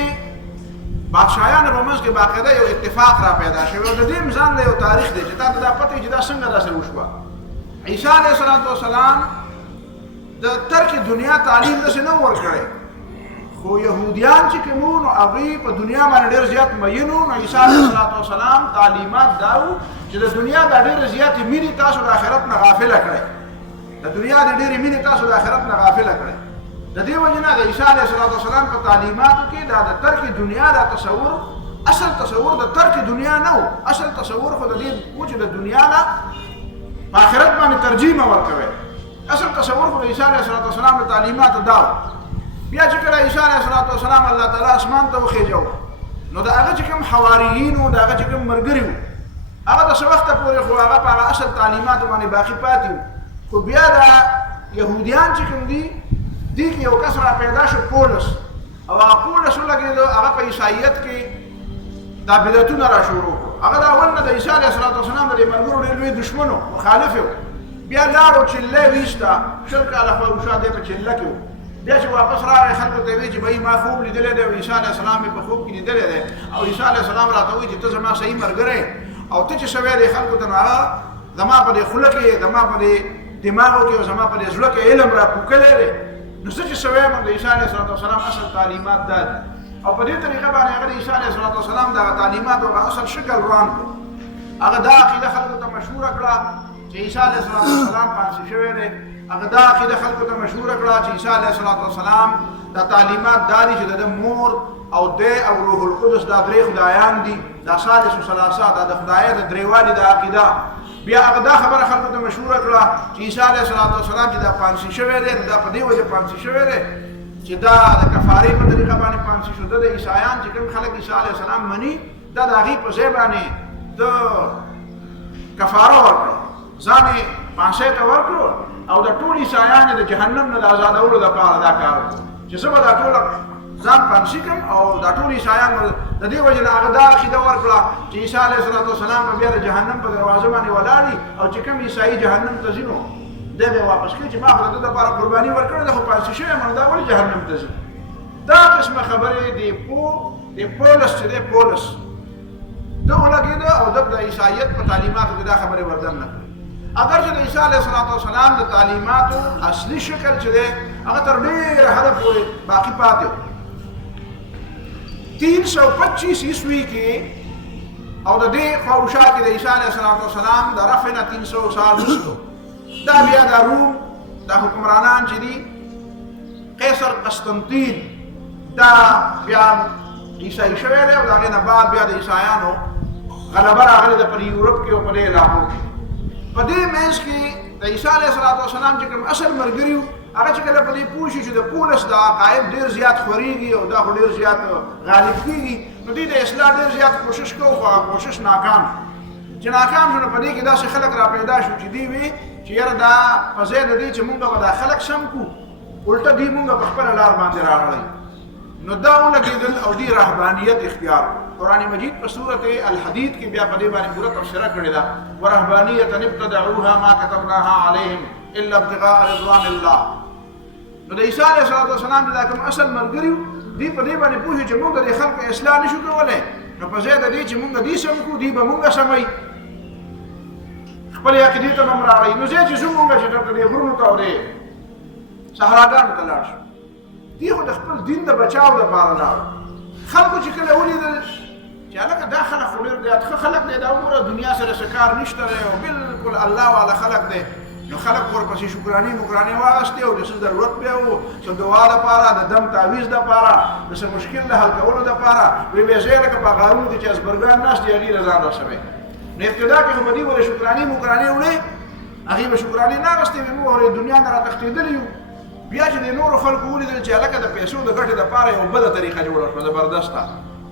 بادشاهانو په منځ کې باقاعده یو اتفاق را پیدا شوی او د دې ځان له یو تاریخ دی چې تا ته دا پته چې دا څنګه داسې وشوه عیسی علیه السلام د ترک دنیا تعلیم داسې نه ورکړی خو یهودیان چې کوم نو هغوی په دنیا باندې ډېر زیات مین وو نو عیسی علیه السلام تعلیمات دا وو چې د دنیا دا ډېرې زیاتې مینې تاسو د آخرت نه غافله کړئ د دنیا د ډېرې مینې تاسو د آخرت نه غافله کړئ د دې وجې نه د عیسی علیه السلام په تعلیماتو کې دا د ترک دنیا دا تصور اصل تصور د ترک دنیا نه و اصل تصور خو د دې و چې د دنیا نه په آخرت باندې ترجیح مه ورکوئ اصل تصور خو د عیسی علیه السلام د تعلیماتو دا و بیا چې کله عیسی علیه السلام الله تعالی اسمان ته وخېجو نو د هغه چې کوم حواریین وو د هغه چې کوم ملګري وو هغه د څه وخته پورې خو هغه په هغه اصل تعلیماتو باندې باقي پاتې وو خو بیا د یهودیان چې کوم دي دې کې یو کس را پیدا شو پولس او هغه پولس ولګېدو هغه په عیسایت کې دا بدعتونه را شروع کړو هغه د اول نه د عیسی علیه السلام د دې ملګرو ډېر لوی دښمن و مخالف و بیا لاړو چله ویسته شل کاله خواوشا دی په چله کې و بیا چې واپس راغی خلکو ته وایي چې بهی ما خوب لیدلی دی او عیسی علیه السلام مې په خوب کې لیدلی دی او عیسی علیه السلام راته وایي چې ته زما صحیح ملګری او ته چې شوی دی خلکو ته نو هغه زما په دې خوله کې زما په دې دماغو کې او زما په دې زړه کې علم را پوکلی دی نو زه چې شوی یم د عیسی علیه السلام اصل تعلیمات دا دي او په دې طریقه باندې هغه د عیسی علیه السلام دغه تعلیمات او اصل شکل روان کړو هغه دا عقیده خلکو ته مشهوره کړه چې عیسی علیه السلام پانسي شوی دی. هغه دا عقیده خلکو ته مشهوره کړه چې عیسی علیه السلام دا تعلیمات داري چې د مور او د او روح القدس دا درې خدایان دي، دا ثالث ثلاثه دا د خدای د درېوالي د عقیده. بیا هغه دا خبره خلکو ته مشهوره کړه چې عیسی علیه السلام چې دا پانسي شوی دی، دا په دې وجه پانسي شوی دی چې دا د کفارې په طریقه باندې پانسي شو. د عیسایان چې کوم خلک عیسی علیه السلام مني، دا د هغې په ځای باندې د کفاره ورکړه، ځان یې پانسۍ ته ورکړو او د ټول عیسایان د جهنم نه د ازادولو دپاره دا کار وکړو چې زه به دا ټول ځان پانسي کړم او دا ټول عیسایان د دې وجې نه هغه دا عقیده ورکړه چې عیسی علیه السلام به بیا د جهنم په دروازه باندې ولاړي او چې کوم عیسایي جهنم ته ځي نو دی به یې واپس کړي چې ما خو د ده دپاره قرباني ورکړې ده، خو پانسي شوی یم نو دا ولې جهنم ته ځي. دا قسمه خبرې د پولس چې دی پولس ده ولګېده او ده د عیسایت په تعلیماتو کې دا خبرې وردن نه کړې. اگر چې د عیسی علیه السلام د تعلیماتو اصلي شکل چې دی هغه تر ډېره حده پورې باقي پاتې و. 325 عیسوي کې او د دې خواوشا کې د عیسی علیه السلام د رفع نه 300 سال وروسته دا بیا د روم د حکمرانان چې دي قیصر قسطنطین دا بیا عیسائی شوی دی او د هغې نه بعد بیا د عیسایانو غلبه راغلې ده پر یورپ کې او په دې علاقو کې. په دې منځ کې د عیسی علیه السلام چې کوم اصل ملګري وو هغه چې کله په دې پوه شي چې د پولس دا عقاید ډېر زیات خورېږي او دا خو ډېر زیات غالب کېږي، نو دوی د اصلاح ډېر زیات کوشش کوو خو هغه کوشش ناکام چې ناکام شو. نو په دې کې داسې خلک را پیدا شو چې دوی وي چې یاره دا په ځای د دې چې مونږ به دا خلک سم کړو الټه دوی مونږ په خپله لار باندې راغلی، نو دا ولګېدل او دوی رهبانیت اختیار. قرآن مجید په سورت الحدید کې بیا په دې باندې پوره تبصره کړې ده، ورهبانیة ابتدعوها ما كتبناها عليهم الا ابتغاء رضوان الله. نو د عیسی علیه السلام دا کوم اصل ملګري وو دوی په دې باندې پوه شو چې مونږ د خلکو اصلاح نشو کولی، نو په ځای د دې چې مونږ دوی سم کړو دوی به مونږ سموي، خپلې عقیدې ته به هم راړئ. نو ځای چې زه مونږ چې دلته دې غرونو ته او دې صحراګانو ته لاړ شو، دوی خو د خپل دین د بچاو دپاره لاړو. خلکو چې کله ولیدل چې هلکه دا خلک خو ډېر زیات ښه خلک دی، دا وګوره دنیا سره څه کار نشته دی او بلکل الله والا خلک دی، نو خلک ورپسې شکرانې مکرانې واغستې او د څه ضرورت بیا و څه دعا دپاره د دم تعویض دپاره د څه مشکل د حل کولو دپاره وی بیا ځای لکه په غارونو کې چې ازبرګان ناست دي هغې له ځان رسوي. نو ابتدا کې خو به دوی ورې شکرانې مکرانې وړې هغې به شکرانې نه اغستې وې موږ ورې دنیا نه را تښتېدلي یو. بیا چې د نورو خلکو ولیدل چې هلکه د پیسو د ګټې دپاره یو بده طریقه جوړه شوه زبردسته،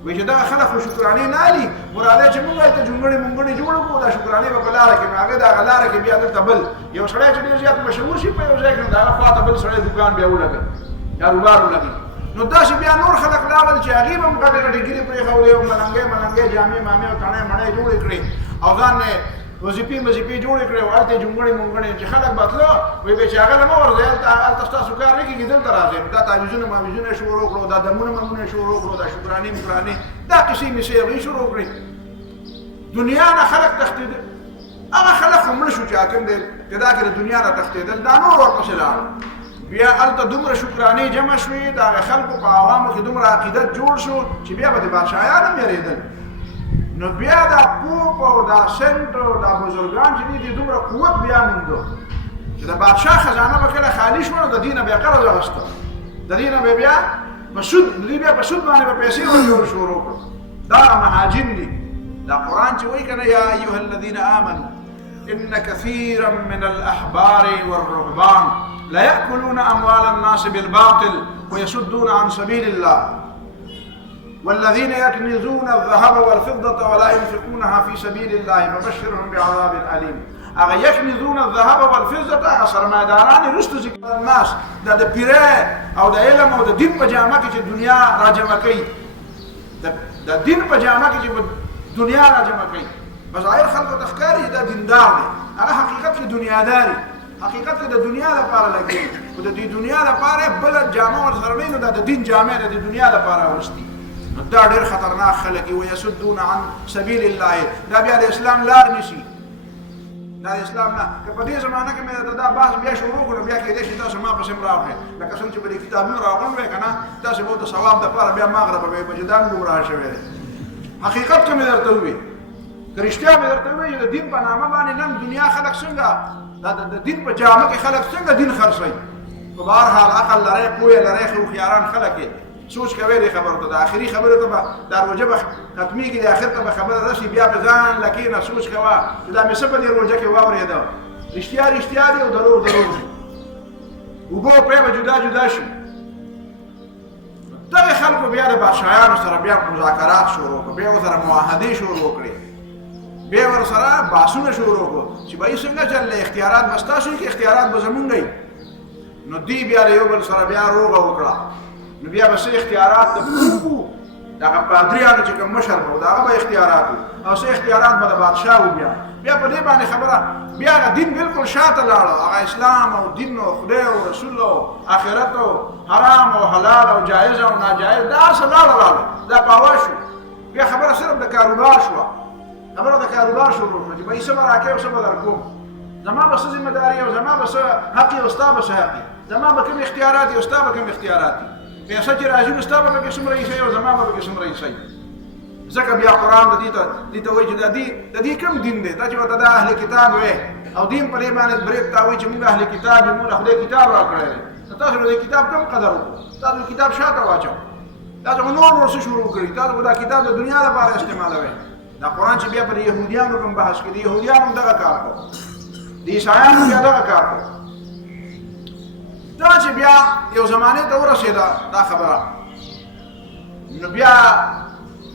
وایي چې دغه خلک خو شکرانې نه علي مراد چې موږ هلته جونګړې مونګړې جوړه کړو دا شکرانې به په لاره کې نو هغې د هغه لاره کې بیا دلته بل یو سړی چې ډېر زیات مشهور شي په یو ځای کې نو د هغه خواته بل سړی دوکان بیا ولګوي یا روبار ولګوي. نو داسې بیا نور خلک لاړل چې هغې به هم غټې غټې ګیرې پرېښولې او ملنګۍ جامې مامې او تڼۍ مڼۍ جوړې کړې او ځان وظیفې جوړې کړې او هلته یې جونګړې مونګړې چې خلک به تله وایي بیا چې هغه له مه ورځئ هلته ستاسو کار نه کېږي دلته راځئ. نو دا تعویضونه ماویزونه یې شروع کړو، دا دمونه ممونه یې شروع کړو، دا شکرانې مکرانې دا قصې مېسې هغوی شروع کړې. دنیا نه خلک تښتېدل، هغه خلک خو مړه شو چې حاکم دی ابتدا کې د دنیا نه تښتېدل، دا نور ورپسې لاړل. بیا هلته دومره شکرانې جمع شوې د هغه خلکو په عوامو کې دومره عقیدت جوړ شو چې بیا به د بادشاهیان هم یېرېدل. نو بیا دا پوپ او دا سنټ او دا بزرګان چې دي دومره قوت بیا موندو چې د بادشاه خزانه به کله خالي شوه نو د دې نه بیا قرض اخیسته، د دې نه به بیا په سود باندې به پیسې ورجوړ شروع کړو. دا مهاجن دي. دا قرآن چې وایي که نه یا ایها الذین آمنوا ان كثيرا من الاحبار والرهبان ليأكلون اموال الناس بالباطل ويصدون عن سبيل الله والذين يكنزون الذهب والفضة ولا ينفقونها في سبيل الله فبشرهم بعذاب أليم. هغه يكنزون الذهب والفضة هغه سرمایه‌داران رستو ذکر الناس دا د پیره او د علم او د دین په جامه کې چې دنیا راجمع کوي، د دین په جامه کې چې دنیا راجمع کوي، بظاهر خلکو ته ښکاري دا دیندار دی، هغه حقیقت کې دنیاداري، حقیقت کې د دنیا لپاره لګي خو د دې دنیا لپاره بل جامه ورسره نه نو دا د دین جامه د دنیا لپاره اغوستي. دا ډېر خطرناک خلک دي. ویصدون عن سبیل الله دا بیا د اسلام لار نیسي، دا د اسلام نه که په دې زمانه کې مې دا بحث بیا شروع کړو بیا کېدای شي تاسو ما پسې هم راغلئ لکه څنګه چې په دې کتابونو راغونډ وی که نه تاسې به د ثواب دپاره بیا مغرب به وایي چې دا هم ګمراه شوی دی. حقیقت که مې درته ووایي که رښتیا مې درته ووایي چې د دین په نامه باندې نن دنیا خلک څنګه د دین په جامه کې خلک څنګه دین خرڅوي. په بهرحال عقل لرئ، پوهه لرئ، هوښیاران خلک یې سوچ کوئ دې خبرو ته. د آخري خبرو ته به دا روژه به ختمېږي، د آخر ته به خبره راشي، بیا په ځان لکېنه سوچ کوه چې دا مې څه په دې روژه کې واورېده. رښتیا رښتیا دي او دروغ دروغ دي. اوبه او پی به جدا جدا شي. دغه خلکو بیا د بادشاهانو سره بیا مذاکرات شروع کړو، بیا ورسره معاهدې شروع کړې، بیا ورسره بحثونه شروع کړو چې بهی څنګه چل اختیارات به ستاسو وي که اختیارات به زمونږ وي. نو دوی بیا د یو بل سره بیا روغه وکړه. نو بیا به څه اختیارات د پوپو دغه پادریانو چې کوم مشر به و د هغه به اختیارات وو، او څه اختیارات به د بادشاه وو. بیا په دې باندې خبره بیا هغه دین بالکل شاته لاړه. هغه اسلام او دین او خدای او رسول او آخرت او حرام او حلال او جایز او ناجایز دا څه لاړه دا پاوا شو. بیا خبره صرف د کاروبار شوه، خبره د کاروبار شروع شوه چې بهی څه به راکوې او څه به درکوم، زما به څه ذمه داري او زما به څه حق او ستا به څه حق دي، زما به کوم اختیارات او ستا به کوم اختیارات دي، پیسه چې راځي نو ستا به پکې څومره حصه او زما به پکې څومره حصه وي. ځکه بیا قرآن دې ته وایي چې د دې کوم دین دی، دا چې ورته د اهل کتاب وی او دین په دې باندې بریک ته وایي چې موږ اهل کتاب یو، موږ خدای کتاب راکړی دی. تاسو د کتاب کوم قدر وکړو؟ تاسو کتاب شاته واچو، تاسو نور څه شروع کړي، تاسو دا کتاب د دنیا لپاره استعمالوئ. دا قرآن چې بیا پر یهودیانو کوم بحث کوي، د یهودیانو دغه کار کوي، د عیسایانو بیا دغه کار کوي. دا چې بیا یو زمانه ته ورسېده دا خبره، نو بیا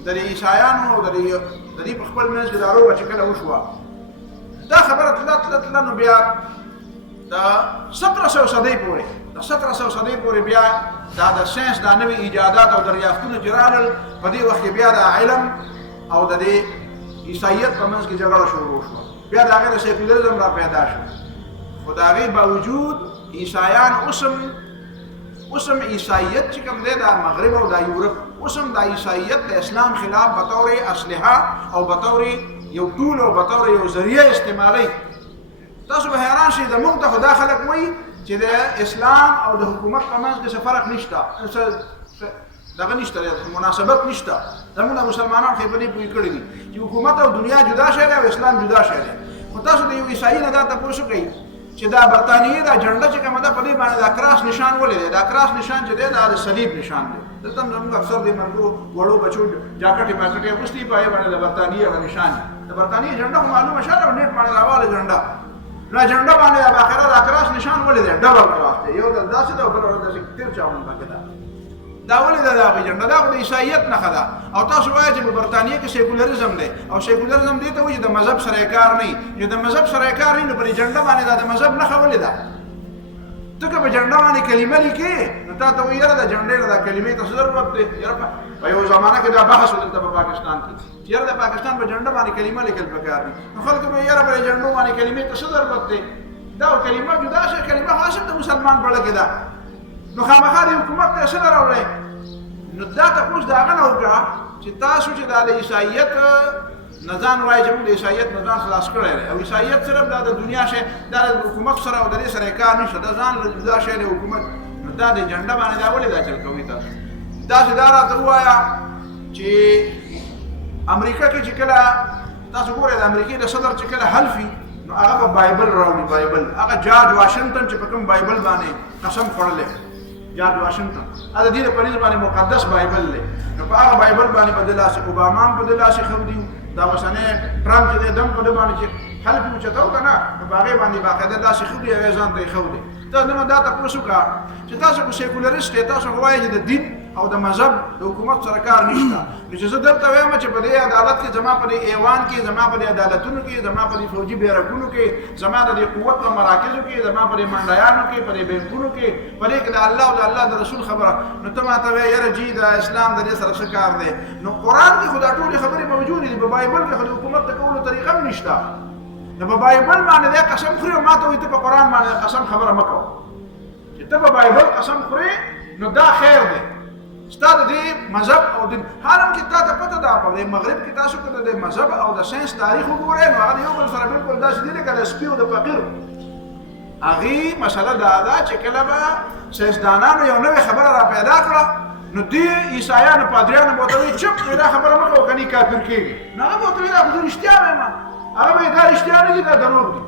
د عیسایانو د دې په خپل منځ کې دا روغه چې کله وشوه، دا خبره تله نو بیا د 1700 صدۍ پورې بیا دا د ساینس دا نوي ایجادات او دریافتونه چې راغلل، په دې وخت کې بیا د علم او د دې عیسایت په منځ کې جګړه شروع شوه. بیا د هغې د سیکولرزم را پیدا شو. خو د هغې باوجود عیسایان اوسم عیسایت چې کوم دی دا مغرب او دا یورپ اوسم دا عیسایت د اسلام خلاف بطور اسلحه او بطور یو ټول او بطور یو ذریعه استعمالوي. تاسو به حیران شئ د موږ ته خو دا خلک وایي چې د اسلام او د حکومت په منځ کې څه فرق نشته، دغه نشته، مناسبت نشته. زموږ مسلمانان خو په دې پوه کړي دي چې حکومت او دنیا جدا شی دی او اسلام جدا شی دی. خو تاسو د یو عیسایي نه دا تپوس وکړئ چې دا برطانیې دا جنډه چې کومه ده په دې باندې دا کراس نشان ولې دی؟ دا کراس نشان چې دی دا د صلیب نشان دی. دلته زموږ اکثر د مرګو وړو بچو جاکټې پاکټې اغوستي په هغې باندې د برطانیې هغه نشان دی. د برطانیې جنډه خو معلومه شوه نیټ باندې راواله جنډه، نو جنډه باندې باخره دا کراس نشان ولې دی؟ ډبل کراس دی، یو داسې ده او بل داسې ترچا غوندې ده. دا ولې ده د هغې جنډه؟ دا خو د عیسایت نښه ده. او تاسو وایئ چې په برطانیې کې سیکولرزم دی، او سیکولرزم دې ته وایي چې د مذهب سره یې کار نه وي. چې د مذهب سره یې کار نه وي نو په دې جنډه باندې دا د مذهب نښه ولې ده؟ ته که په جنډه باندې کلمه لیکې نو تا ته وایي یاره د جنډې نه دا کلمې ته څه ضرورت دی؟ یاره په یو زمانه کې دا بحث و دلته په پاکستان کې چې یاره د پاکستان په جنډه باندې کلمه لیکل پکار دي. نو خلک به یاره په دې جنډو باندې کلمې ته څه ضرورت دی؟ دا کلمه جدا شي، کلمه خو اصل د مسلمان بړه کې ده. نو خامخا د حکومت ته څه راوړی؟ نو دا تپوس د هغه نه وکړه چې تاسو چې دا د عیسایت نه ځان وایي چې موږ د عیسایت نه ځان خلاص کړی دی، او عیسایت صرف دا د دنیا شی، دا د حکومت سره او د دې سره یې کار نشته، دا ځان له جدا شی دی حکومت. نو دا د جنډه باندې دا ولې دا چل کوئ تاسو؟ داسې دا راته ووایه چې امریکا کې چې کله تاسو ګورئ د امریکې د صدر چې کله حلفي نو هغه به بایبل راوړي. بایبل هغه جارج واشنګټن چې په کوم بایبل باندې قسم خوړلی، جارج واشنګټن دا د دې په نسبت باندې مقدس بایبل دی. نو په هغه بایبل باندې په دې لاسې اوباما هم په دې لاسې ښودي، دا اوسنی ټرمپ چې دی دم په دې باندې چې حلف یې اوچته وکړه نه، نو په هغې باندې باقاعده داسې ښودي، هغې ځان ته یې ښودي. ته نو دا تپوس وکړه چې تاسو خو سیکولریست یې، تاسو خو وایئ چې د دین او د مذهب د حکومت سره کار نشته. نو چې زه درته وایم چې په دې عدالت کې زما په دې ایوان کې، زما په دې عدالتونو کې، زما په دې فوجي بیرکونو کې، زما د دې قوت په مراکزو کې، زما په دې منډیانو کې، په دې بینکونو کې، په دې کې د الله او د الله د رسول خبره، نو ته ماته وایې یاره جي د اسلام د دې سره څه کار دی؟ نو قرآن کې خو دا ټولې خبرې موجودې دي، په بایبل کې خو د حکومت د کولو طریقه هم نشته. نو په بایبل باندې دی قسم خوري او ما ته وایي ته په قرآن باندې قسم خبره مه کوه. چې ته په بایبل قسم خورې نو دا خیر دی، ستا د دې مذهب او دین. حالم کې تا ته پته ده په دې مغرب کې تاسو که د مذهب او د ساینس تاریخ وګورئ نو هغه د یو بل سره بالکل داسې دي لکه د سپي او د فقیر. هغې مسله دا ده چې کله به ساینسدانانو یو نوې خبره را پیدا کړه نو دې عیسایانو پادریانو به ورته وایي چپ دا خبره مه کوه کنې کافر کېږي. نو هغه به ورته وایي دا خو زه رښتیا وایم، هغه به دا رښتیا نه دي دا دروغ دي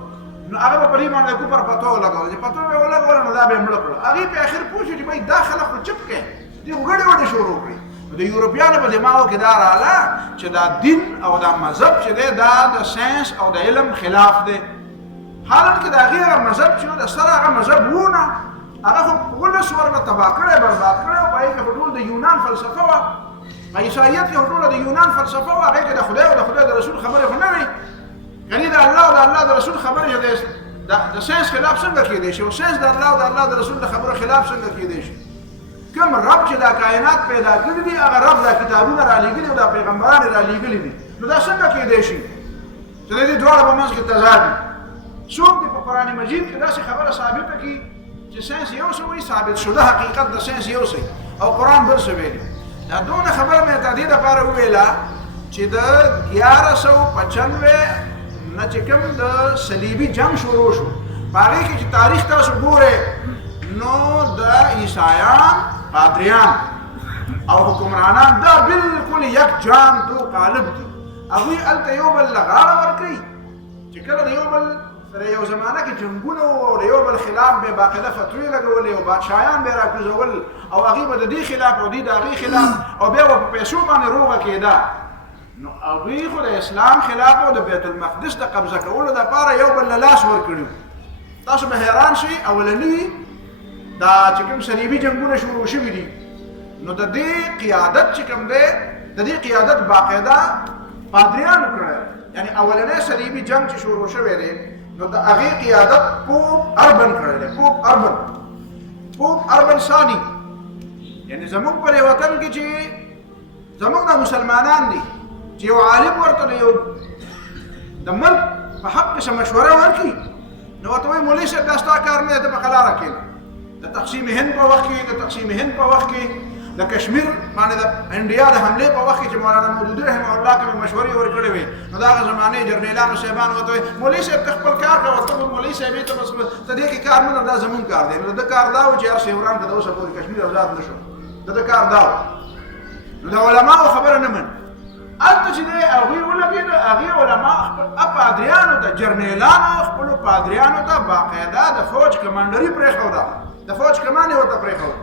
نو هغه به په دې باندې کوپر پتو ولګول چې پتو به ولګول نو دا به مړه کړل هغې په اخر پوه شو چې بھائی دا خلک خو چپ کړي دې خو ګډې وډې شروع کړي د یورپیانو په دماغو کې دا راغله چې دا دین او دا مذهب چې دی دا د ساینس او د علم خلاف دی حالانکې د هغې هغه مذهب چې د سره هغه مذهب وو نه هغه خو په 19 ورته تباه کړی برباد کړی او په هغې کې خو ټول د یونان فلسفه وه په عیسایت کې خو ټوله د یونان فلسفه وه هغې کې د خدای او د خدای د رسول خبرې خو نه وي یعنې د الله او د الله د رسول خبرې چې د ساینس خلاف څنګه کېدی شي او ساینس د الله او د الله د رسول د خبرو خلاف څنګه کېدی شي کوم رب چې دا کائنات پیدا کړي دي هغه رب دا کتابونه رالیږلي او دا پیغمبران یې رالیږلي دي نو دا څنګه کېدی شي چې د دې دواړو په منځ کې تضاد وي څوک دې په قرآن مجید کې داسې خبره ثابته کړي چې ساینس یو څه وایي ثابت شده حقیقت د ساینس یو څه او قرآن بل څه ویلي دا دونه خبره مې د دې دپاره وویله چې د 1195 نه چې کوم د صلیبي جنګ شروع شو په هغې کې چې تاریخ تاسو ګورئ نو د عیسایان پادریان او حکمرانان دا بالکل یک جان دو قالب دي هغوی هلته یو بل له غاړه ورکوي چې کله د یو بل سره یو زمانه کې جنګونه او د یو بل خلاف به باقاعده فتوې لګولې او بادشاهیان به یې راکوزول او هغې به د دې خلاف او دې د هغې خلاف او بیا به په پیسو باندې روغه کېده نو هغوی خو د اسلام خلاف او د بیت المقدس د قبضه کولو دپاره یو بل له لاس ورکړي تاسو به حیران شئ اولني دا چې کوم صلیبي جنګونه شروع شوي دي نو د دې قیادت چې کوم دی د دې قیادت باقاعده پادریانو کړی یعنې اولنی صلیبي جنګ چې شروع شوی دی نو د هغې قیادت پوپ اربن کړی دی پوپ اربن ثاني یعنې زموږ په دې وطن کې چې زموږ د مسلمانان دي چې یو عالم ورته د یو د ملک په حق کې څه مشوره ورکړي نو ورته وایي مولوي صاحب دا ستا کار نه دی ته په قلاره کښېنه د تقسیم هند په وخت کې د کشمیر باندې د انډیا د حملې په وخت کې چې مولانا مودودي رحمه الله کومې مشورې ورکړې وې نو د هغه زمانې جرنیلانو صاحبانو ورته وایي مولوي صاحب ته خپل کار کوه ته مولوي صاحبې ته بس ته دې کې کار نه دا زموږ کار دی نو د کار دا و چې هر شیوران که د اوسه پورې کشمیر آزاد نه شو د کار دا و نو د علماو خبره نه مني هلته چې دی هغوی ولګېده هغې علما خپل پادریانو ته جرنیلانو خپلو پادریانو ته باقاعده د فوج کمانډري پرېښوده د فوج کمان یې ورته پرېښود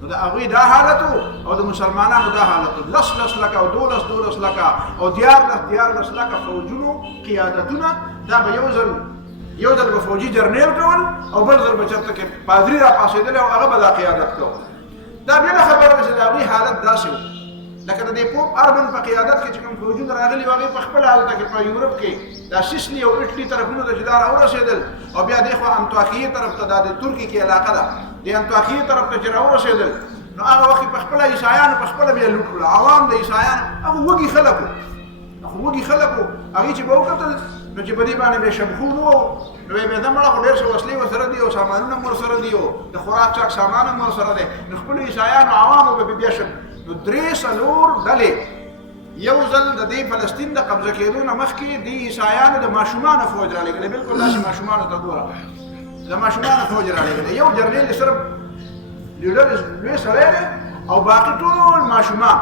نو د هغوی دا حالت او د مسلمانانو دا حالت 10 لکه او 12 لکه او 14 لکه فوجونو قیادتونه دا به یو ځل به فوجي جرنیل کول او بل ځل به چېرته کې پادري راپاڅېدلی او هغه به دا قیادت کول دا بله خبره ده چې د هغوی حالت داسې و لکه د دې پوپ اربن په قیادت کې چې کوم فوجونه راغلي وو هغې په خپله هلته کې په یورپ کې دا سیسلي او اټلي طرفونو ته چې دا راورسېدل او بیا دې خوا انطاکیې طرف ته دا د ترکي کې علاقه ده د انطاکیې طرف ته چې راورسېدل نو هغه وخت کې په خپله عیسایانو په خپله بیا لوټ کړل عوام د عیسایانو هغه وږي خلک وو هغې چې به وکتل نو چې په دې باندې به شمخون وو نو به یې مړه خو ډېر څه وسلې ورسره دي او سامانونه هم ورسره دي او د خوراک چاک سامان هم ورسره دی نو خپلو عیسایانو عوامو به بیا نو 3-4 ډلې یو ځل د دې فلسطین د قبضه کېدو نه مخکې د عیسایانو د ماشومانو فوج رالېږلی بالکل داسې ماشومانو ته ګوره د ماشومانو فوج رالېږلی یو جرنیل صرف لیډر لوی سړی دی او باقي ټول ماشومان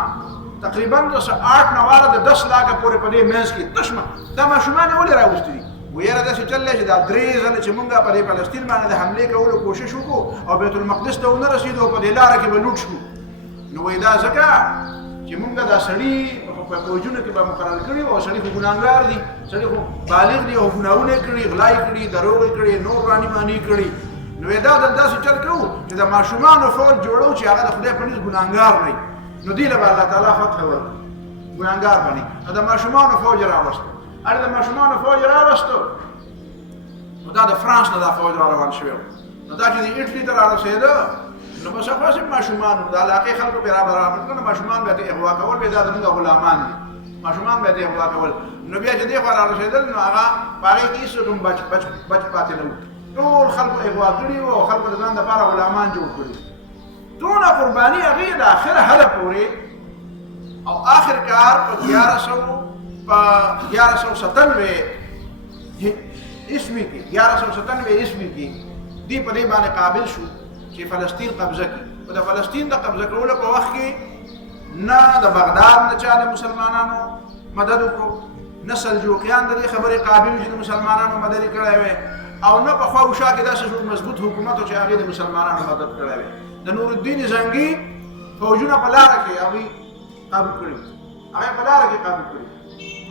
تقریبا د 8 نه واله د 10 لاکه پورې په دې منځ کې تشمه دا ماشومان یې ولې راوستي دي ویره داسې چل دی چې دا 3 ځله چې مونږ په دې فلسطین باندې د حملې کولو کوشش وکړو او بیت المقدس ته ونه رسېدو او په دې لاره کې به لوټ شو نو وایي دا ځکه چې مونږ دا سړي په فوجونو کې به مقرر کړي او سړي خو ګناهګار دي سړي خو بالغ دي او ګناهونه یې کړي غلا یې کړي دروغ یې کړي نور راني ماني کړي نو دا داسې چل کوو چې د ماشومانو فوج جوړو چې هغه د خدای په نزد ګناهګار نه وي نو دې له به الله تعالی فتح ورکړي ګناهګار به نه نو د ماشومانو فوج یې راوستو هغه د ماشومانو فوج یې راوستو نو دا د فرانس نه دا فوج را روان شوی نو دا چې د ایټلي ته را رسېده نو بس هغه صرف ماشومان د علاقې خلکو برابر کړه ماشومان به یې اغوا کول به دا زموږ غلامان دي ماشومان به یې اغوا کول نو بیا چې دې خوا را رسېدل نو هغه په هغې کې هېڅ کوم بچ پاتې نه وو ټول خلکو اغوا کړي وو او خلکو د ځان دپاره غلامان جوړ کړي دونه قرباني هغې د آخره حده پورې او آخر کار په 1197 عیسوي کې دې په دې باندې قابل شو چې فلسطین قبضه کړي او د فلسطین د قبضه کولو په وخت کې نه د بغداد نه چا د مسلمانانو مدد وکړو نه سلجوقیان د دې خبرې قابل چې د مسلمانانو مدد کړی وي او نه په خوا او شا کې داسې مضبوط حکومت و چې هغې د مسلمانانو مدد کړی وي. د نور الدین زنګي فوجونه په لاره کې هغوی قابو کړي هغه په لاره کې قابو کړي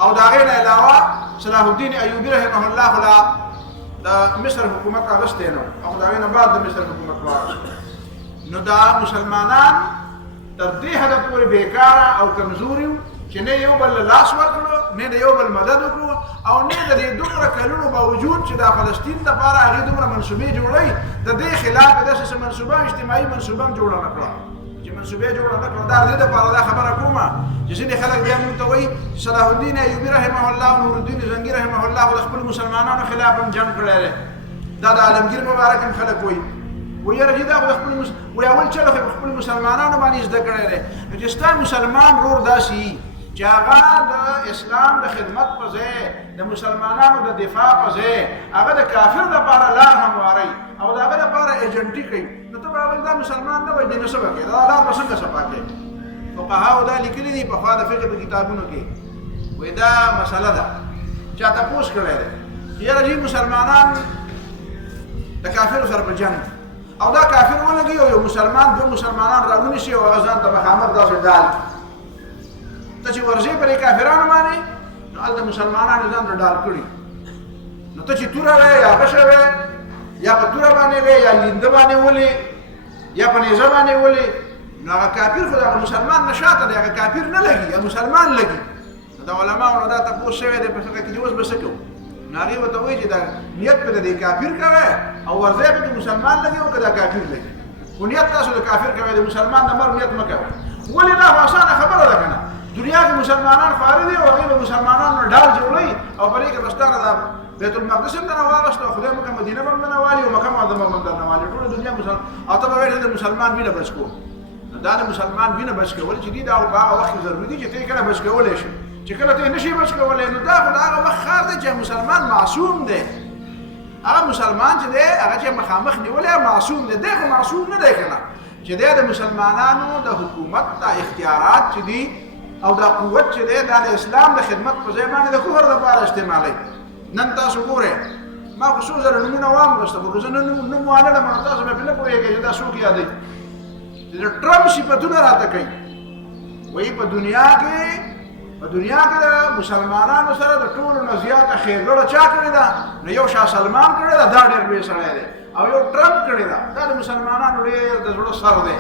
او د هغې نه علاوه صلاح الدین ایوبي رحمه الله خو لا د مصر حکومت اغوستی نه او د هغې نه بعد د مصر حکومت واغوستی. نو دا مسلمانان تر دې حده پورې بېکاره او کمزوري وو چې نه یو بل لاس ورکړو نه د یو بل مدد وکړو او نه د دې دومره کلونو باوجود چې د فلسطین دپاره هغې دومره منصوبې جوړوي د دې خلاف یې داسې منصوبه اجتماعي منصوبه هم جوړه نه کړه چې منصوبې جوړه نه کړه. دا د دې دپاره دا خبره کومه چې ځینې خلک بیا موږ ته وایي صلاح الدین ایوبي رحمه الله او نور الدین زنګي رحمه الله د خپلو مسلمانانو خلاف هم جنګ کړی دی. دا د عالمګیر مبارک هم خلک وایي ویره چې دا خو د خپلو وایي اول چل خو په خپلو مسلمانانو باندې زده کړی دی. نو چې ستا مسلمان ورور داسې وي چې هغه د اسلام د خدمت په ځای د مسلمانانو د دفاع په ځای هغه د کافر دپاره لار همواري او د هغه دپاره ایجنټي کوي نو ته به اول دا مسلمان نه وایي دی نو څه به کوې دا لار به څنګه صفا کوې. فقهاو دا لیکلي دي پخوا د فقه په کتابونو کې وایي دا مسله ده چا تپوس کړی دی چې یاره جي مسلمانان د کافرو سره په جنګ او دا کافر ولګي او یو مسلمان دوه مسلمانان راونیسي او هغه ځان ته مخامخ داسې ډال ته چې ورځې پرې کافرانو باندې نو هلته مسلمانانو ځان ته ډال کړي نو ته چې توره وې یا غشه وې یا په توره باندې وې یا لینده باندې ولې یا په نیزه باندې ولې نو هغه کافر خو د هغه مسلمان نه شاته دی هغه کافر نه لګي یا مسلمان لګي. نو د علماو نه دا تپوس شوی دی په فقه کې چې اوس به څه کوو نو هغې ورته وایي چې دا نیت پې د دې کافر کوی او ورځی پې د مسلمان لګي او که دا کافر لګي خو نیت تاسو د کافر کوی د مسلمان د مرګ نیت مه کوئ. ولې دا خو اسانه خبره ده که نه دنیا کې مسلمانان خواري دي او هغوی به مسلمانانو نه ډال جوړوي او په دې کې به ستانه د بیت المقدس هم درنه واغېسته او خدای مکه مدینه به هم درنه والي او مکه معظمه به هم درنه والي ټوله دنیا او ته به وایې د مسلمان وینه بچ کوو. نو دا د مسلمان وینه بچ کول چې دي دا په هغه وخت کې ضروري دي چې ته یې کله بچ کولی شي چې کله ته یې نه شي بچ کولی نو دا خو د هغه وخت ښار دی چې مسلمان معصوم دی. هغه مسلمان چې دی هغه چې مخامخ نیولی معصوم دی دی خو معصوم نه دی که نه چې دی د مسلمانانو د حکومت دا اختیارات چې دي او دا قوت چې دی دا د اسلام د خدمت په ځای باندې د کفر دپاره استعمالوي. نن تاسو ګورئ ما خو څو زره نومونه واغوسته خو که زه نوم وانه لرم نو تاسو به پرې نه پوهېږئ چې دا څوک یادوي چې د ټرمپ صفتونه راته کوي وایي په دنیا کې د مسلمانانو سره د ټولو نه زیاته ښېګړه چا کړې ده نو یو شاه سلمان کړې ده دا ډېر لوی سړی دی او یو ټرمپ کړې ده دا د مسلمانانو ډېر د زړه سر دی.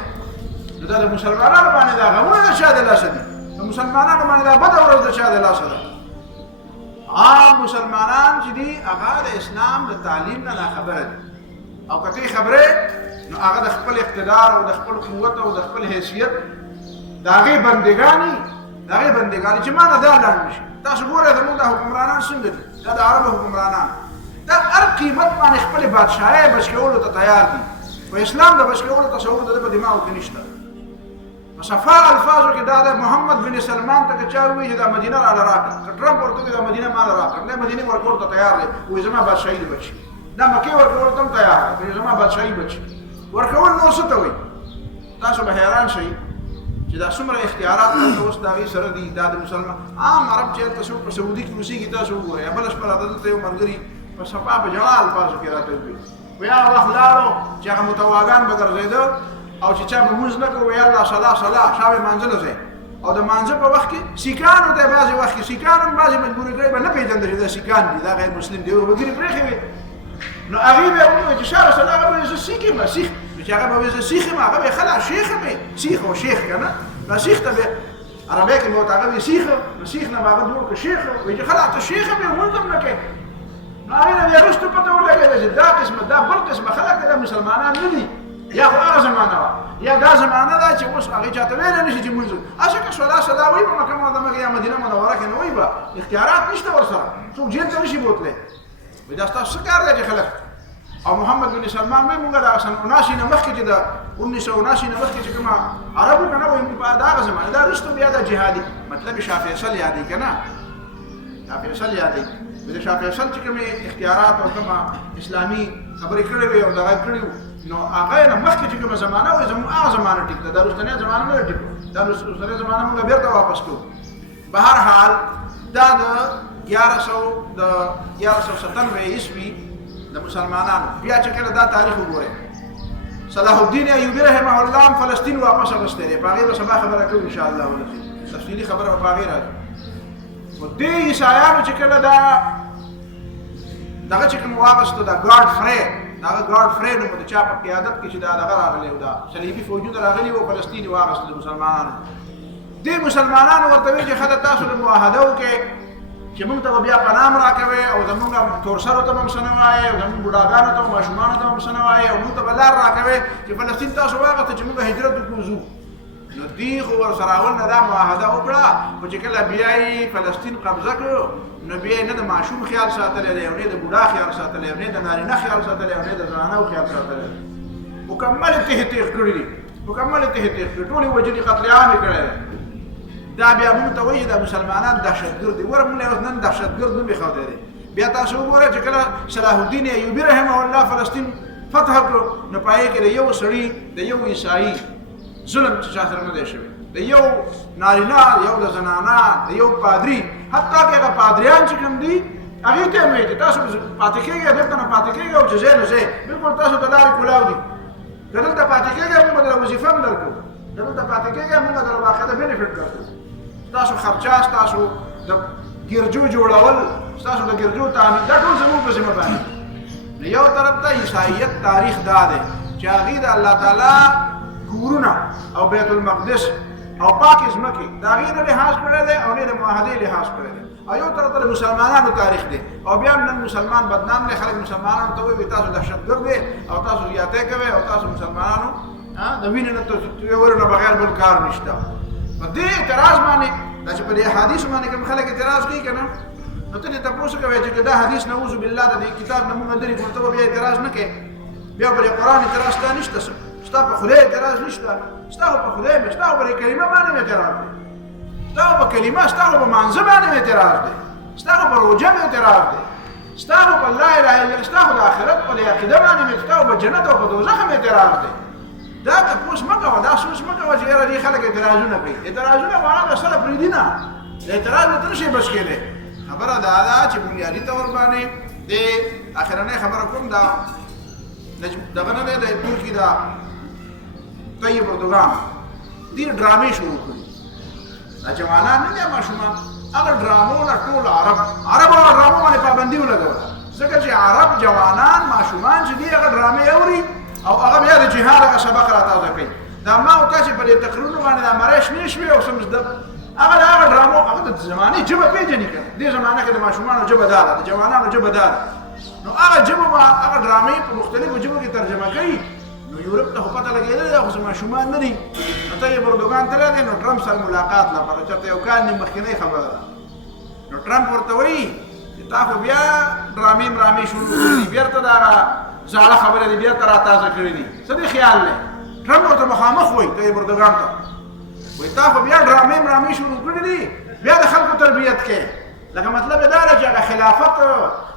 نو دا د مسلمانانو باندې دا غمونه د چا د لاسه دي د مسلمانانو باندې دا بده ورځ د چا د لاسه ده. عام مسلمانان چې دي هغه د اسلام د تعلیم نه ناخبره دي او که ته خبرې نو هغه د خپل اقتدار او د خپل قوت او د خپل حیثیت د هغې بندګانې چې ما نه دا لاړ نه شي. تاسو ګورئ زموږ دا حکمرانان څنګه دي دا د عربو حکمرانان دا هر قیمت باندې خپلې بادشاهۍ بچ کولو ته تیار دي خو اسلام د بچ کولو تصور د ده په دماغو کې نشته. په صفا الفاظو کې دا د محمد بن سلمان ته که چا ووایي چې دا مدینه راله راکړه که ټرمپ ورته وکړي دا مدینه ماله راکړه دی مدینې ورکولو ته تیار دی وایي زما بادشاهي دې بچ شي دا مکې ورکولو ته هم تیار دی زما بادشاهي بچ شي. ورکول نو څه ته وایي تاسو به حیران شئ چې دا څومره اختیارات دلته اوس د هغې سره دي. دا د مسلمان عام عرب چې هلته څوک په سعودي کې اوسېږي تاسو وګورئ بله شپه راته دلته یو ملګري په صفا په جړا الفاظو کې راته وویل وایي هغه وخت لاړو چې هغه متواګان به ګرځېده او چې چا به لمونځ نه کوو وایي الله صلا شا به لمانځه له ځای او د لمانځه په وخت کې سیکانو ته بعضې وخت کې سیکان هم بعضې مجبورې کړی به نه پېژنده چې دا سیکان دي دا غیر مسلم دي وګړي پرېښې وې نو هغې به یې وویل چې شا رسول هغه به زه سیخ یم سیخ چې هغه به زه سیخ یم هغه به یې خلا شیخ یم سیخ او شیخ که نه نو سیخ ته به عربی کې به ورته هغه سیخ نو سیخ نه به هغه جوړ کړه شیخ وایي چې خلا ته شیخ یم لمونځ هم نه کوې نو هغې نه بیا وروسته پته ولګېده چې دا قسمه دا بل قسمه خلک دی دا مسلمانان نه دي یا خو هغه زمانه وه یا دا زمانه ده چې اوس هغې چاته ویلی نه شي چې لمونځ هسې که صدا وایي په مکه معظمه کې یا مدینه منوره کې نه وایي به اختیارات نشته ورسره څوک جیل ته نه شي بوتلی وایي دا ستاسو څه کار دی چې خلک او محمد بن سلمان وایي مونږ د سن 79 نه مخکې چې د 1979 نه مخکې چې کومه عربو که نه وایي مونږ په هغه زمانه دا وروسته بیا د جهادي مطلب شاه فیصل یادوي که نه شاه فیصل یادوي د شاه فیصل چې کومې اختیارات او کومه اسلامي خبرې کړې وې او دغه کړي وو نو هغه نه مخکې چې کومه زمانه وایي زموږ هغه زمانه ټیک ده دا وروستنۍ زمانه نه ده ټیک دا وروستنۍ زمانه مونږ بېرته واپس کوو. به هر حال دا د 1197 عیسوي د مسلمانانو بیا چې کله دا تاریخ وګورئ صلاح الدین ایوبی رحمه الله فلسطین واپس اغوستی دی په هغې به سبا خبره کوو انشاءالله ولکه تفصیلي خبره به په هغې راځي خو دې عیسایانو چې کله دا دغه چې کوم واغستو دا ګاډ فرې دغه ګاډ فرې نوم د چا په قیادت کې چې دا دغه راغلی و دا صلیبي فوجونه راغلي وو فلسطین یې واغستو د مسلمانانو دې مسلمانانو ورته وایي چې ښه تاسو د معاهده وکړئ چې موږ ته به بیا پناه هم راکوئ او زموږ تورسرو ته به هم څه نه وایئ او زموږ بوډاګانو ته او ماشومانو ته به هم څه نه وایئ او موږ ته به لار راکوئ چې فلسطین تاسو واغسته چې موږ هجرت وکړو ځو نو دوی خو ورسره اول نه دا معاهده وکړه خو چې کله بیا یې فلسطین قبضه کړو نو بیا یې نه د ماشوم خیال ساتلی دی او نه د بوډا خیال ساتلی او نه د نارینه خیال ساتلی او نه د زنانو خیال ساتلی دی مکمل تېغ تېغ کړي دي مکمل تېغ تېغ کړي ټول یې وجلي قتل عام یې کړی دی دا بیا موږ ته وایي دا مسلمانان دهشتګرد دي وره موږ اوس نن دهشتګرد نوم ایښودی دی بیا تاسو وګورئ چې کله صلاح الدین ایوبي رحمه الله فلسطین فتح کړو نو په هغې کې د یو سړي د یو عیسایي ظلم چې چا سره نه دی شوی د یو نارینه یو د زنانه د یو پادري حتی که هغه پادریان چې کوم دي هغې ته یې وایي چې تاسو پاتې کېږئ دلته نه پاتې کېږئ او چې ځای نه ځای بلکل تاسو د لارې کلاو دي که دلته پاتې کېږئ موږ به دله وظیفه هم درکړو که دلته پاتې کېږئ موږ به دله باقاعده بینفټ درکړو ستاسو خرچه ستاسو د ګرجو جوړول ستاسو د ګرجو تعمیر دا ټول زموږ په ذمه باندې نو یو طرف ته عیسایت تاریخ دا دی چې هغې د الله تعالی کورونه او بیت المقدس او پاکې ځمکې د هغې نه لحاظ کړی دی او نه د معاهدې لحاظ کړی دی او یو طرف ته د مسلمانانو تاریخ دی او بیا هم نن مسلمان بدنام دی خلک مسلمانانو ته وایي تاسو دهشتګرد دی او تاسو زیاتی کوئ او تاسو مسلمانانو د وینې نه تویولو نه بغیر بل کار نشته په دې اعتراض باندې دا چې په دې احادیثو باندې کوم خلک اعتراض کوي که نه نو ته دې تپوس کوئ چې دا حدیث نعوذ بالله د دې کتاب نه مونږ لرې کړو ته به بیا اعتراض نه کوې بیا په دې قرآن اعتراض ستا نشته ستا په خدای اعتراض نشته ستا خو په خدای مې ستا خو په دې کلمه باندې مې اعتراض دی ستا خو په کلمه ستا خو په مانځه باندې مې اعتراض دی ستا خو په روژه مې اعتراض دی ستا خو په لا اله الا الله ستا خو د آخرت په دې عقیده باندې مې ستا خو په جنت او په دوزخ مې اعتراض دی دا تپوس مه کوه دا سوچ مه کوه چې یاره دې خلک اعتراضونه کوي اعتراضونه خو هغه سره پرېږدي نه د اعتراض نه ته نشي بچ کېدی خبره دا ده چې بنیادي طور باندې د اخرنۍ خبره کوم دا دغه نه دی د ترکي دا طیب اردوغان دې ډرامې شروع کړي دا جوانان نه دي ماشومان هغه ډرامو نه ټول عربو هغه ډرامو باندې پابندي ولګوله ځکه چې عرب جوانان ماشومان چې دي هغه ډرامې اوري او هغه بیا د جهاد هغه سبق راتازه کوي دا ما او تاسې په دې تقریرونو باندې دا مرۍ شنې شوې او څه مزده هغه د هغه ډرامو هغه د زمانې ژبه پېژني که دې زمانه کې د ماشومانو ژبه دا ده د جوانانو ژبه دا ده نو هغه ژبه به هغه ډرامې په مختلفو ژبو کې ترجمه کوي نو یورپ ته خو پته لګېدلې ده خو څه ماشومان نه دي نو ته یې اردوګان تللی دی نو ټرمپ سره ملاقات لپاره چېرته یو کال نیم مخکینۍ خبره ده نو ټرمپ ورته وایي چې تا خو بیا ډرامې مرامې شروع کړي دي بېرته د هغه زاړه خبرې دي بېرته راتازه کړي دي څه دې خیال دی ټرمپ ورته مخامخ وایي ته یې اردوګان ته وایي تا خو بیا ډرامې مرامې شروع کړي دي بیا د خلکو تربیت کې لکه مطلب یې دا ده چې هغه خلافت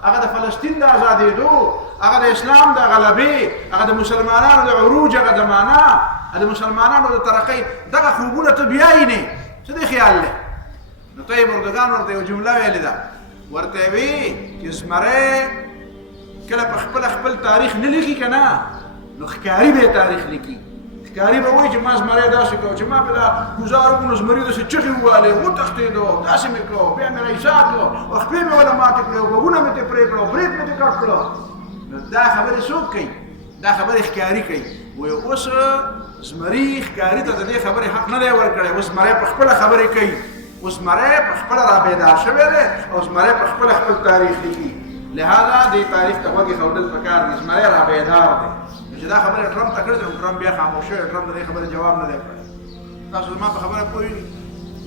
هغه د فلسطین د ازادېدو هغه د اسلام د غلبې هغه د مسلمانانو د عروج هغه د معنا د مسلمانانو د ترقۍ دغه خوبونه ته بیایي نه څه دې خیال دی نو ته یې اردوګان ورته یو جمله ویلې ده ورته یې وي چې زمری کله په خپل تاریخ نه لیکي که نه نو ښکاري به یې تاریخ لیکي ښکاري به وایي چې ما زمری داسې کړو چې ما په دا ګزار وکړو نو زمري داسې چغې ووهلې وتښتېدو داسې مې کړو بیا مې رایسا کړو او خپې مې وله ماتې کړې او غوږونه مې ترې پرې کړو برېت مې ترې کټ کړو نو دا خبرې څوک کوي دا خبرې ښکاري کوي وایي اوس زمري ښکاري ته د دې خبرې حق نه دی ورکړی اوس زمری په خپله خبرې کوي اوس زمری په خپله رابیدار شوی دی او زمری په خپله خپل تاریخ لیکي لہذا دې تاریخ ته غوږې ښودل پکار دي زمری رابیدار دی چې دا خبره ټرمپ ته کړې نو ټرمپ بیا خاموش شوی ټرمپ د دې خبرې جواب نه دی کړی تاسو زما په خبره پوه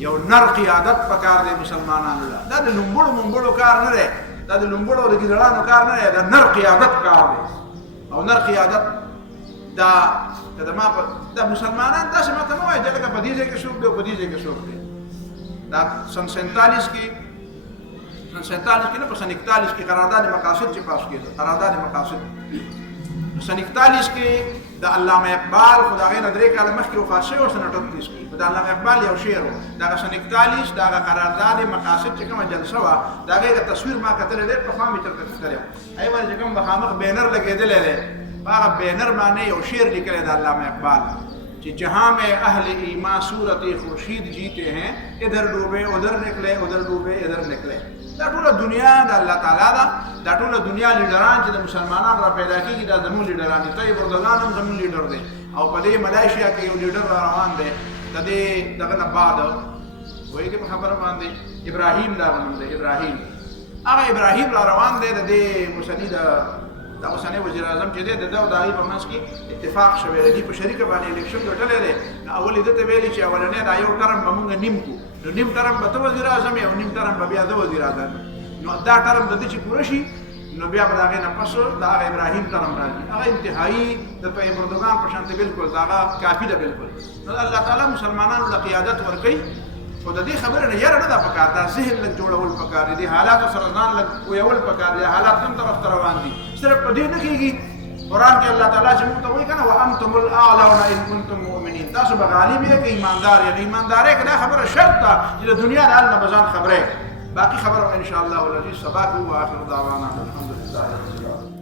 یو نر قیادت پکار دی مسلمانانو له دا د لومبړو منبړو کار نه دی دا د لومبړو د ګیدړانو کار نه دی د نر قیادت کار دی او نر قیادت دا دا مسلمانان داسې ماته مه وایي چې لکه په دې ځای کې څوک دی او په دې ځای کې څوک دی دا سن 47 کې نه په سن 41 کې قرارداد مقاصد چې پاس کېده قرارداد مقاصد سن 41 کې د علامه اقبال خدای نه درې کاله مخکې وفات شوی او سن 38 کې د علامه اقبال یو شعر و دغه سن 41 دغه قرارداد مقاصد چې کومه جلسه وه د هغې تصویر ما کتلی ډېر پخوا مې چېرته کتلی و هغې باندې چې کوم مخامخ بینر لګېدلی دی په هغه بینر باندې یو شعر لیکلی د علامه اقبال کہ جہاں میں اہل ایمان صورت خورشید جیتے ہیں ادھر ڈوبے ادھر نکلے ادھر ڈوبے ادھر نکلے دا ټوله دنیا د الله تعالی ده دا ټوله دنیا لیډران چې د مسلمانانو را پیدا کېږي دا زموږ لیډران دي طیب اردوغان هم زموږ لیډر دی او په دې ملایشیا کې یو لیډر را روان دی د دې دغه نه بعد وایي په خبره باندې ابراهیم دا نوم دی ابراهیم هغه ابراهیم را روان دی د دې مسلي دا اوسنی وزیر اعظم چې دی د ده او د هغې په منځ کې اتفاق شوی دی په شریکه باندې الیکشن ګټلی دی نو اول یې ده ته ویلي چې اولنی دا یو ټرم به مونږ نیم کړو نو نیم ټرم به ته وزیر اعظم یې او نیم ټرم به بیا ده وزیر اعظم نو دا ټرم د ده چې پوره شي نو بیا به د هغې نه پس د هغه ابراهیم ټرم راځي هغه انتهایي د طیب اردوغان په شانتې بلکل د هغه کافي ده بلکل نو الله تعالی مسلمانانو له قیادت ورکوي خو د دې خبرې نه یاره نه ده پکار دا ذهن لږ جوړول پکار دي د حالاتو سره ځان لږ ویول پکار دي حالات کوم طرف ته روان دي صرف په دې نه کېږي قرآن کې الله تعالی چې موږ ته وایي که نه وانتم الاعلون ان کنتم مؤمنین تاسو به غالب یې که ایماندار یې ایماندارۍ کې دا خبره شرط ده چې د دنیا د حال نه به ځان خبرې باقي خبره ان شاء الله العزیز سبا کوو واخر دعوانا الحمدلله رب العالمین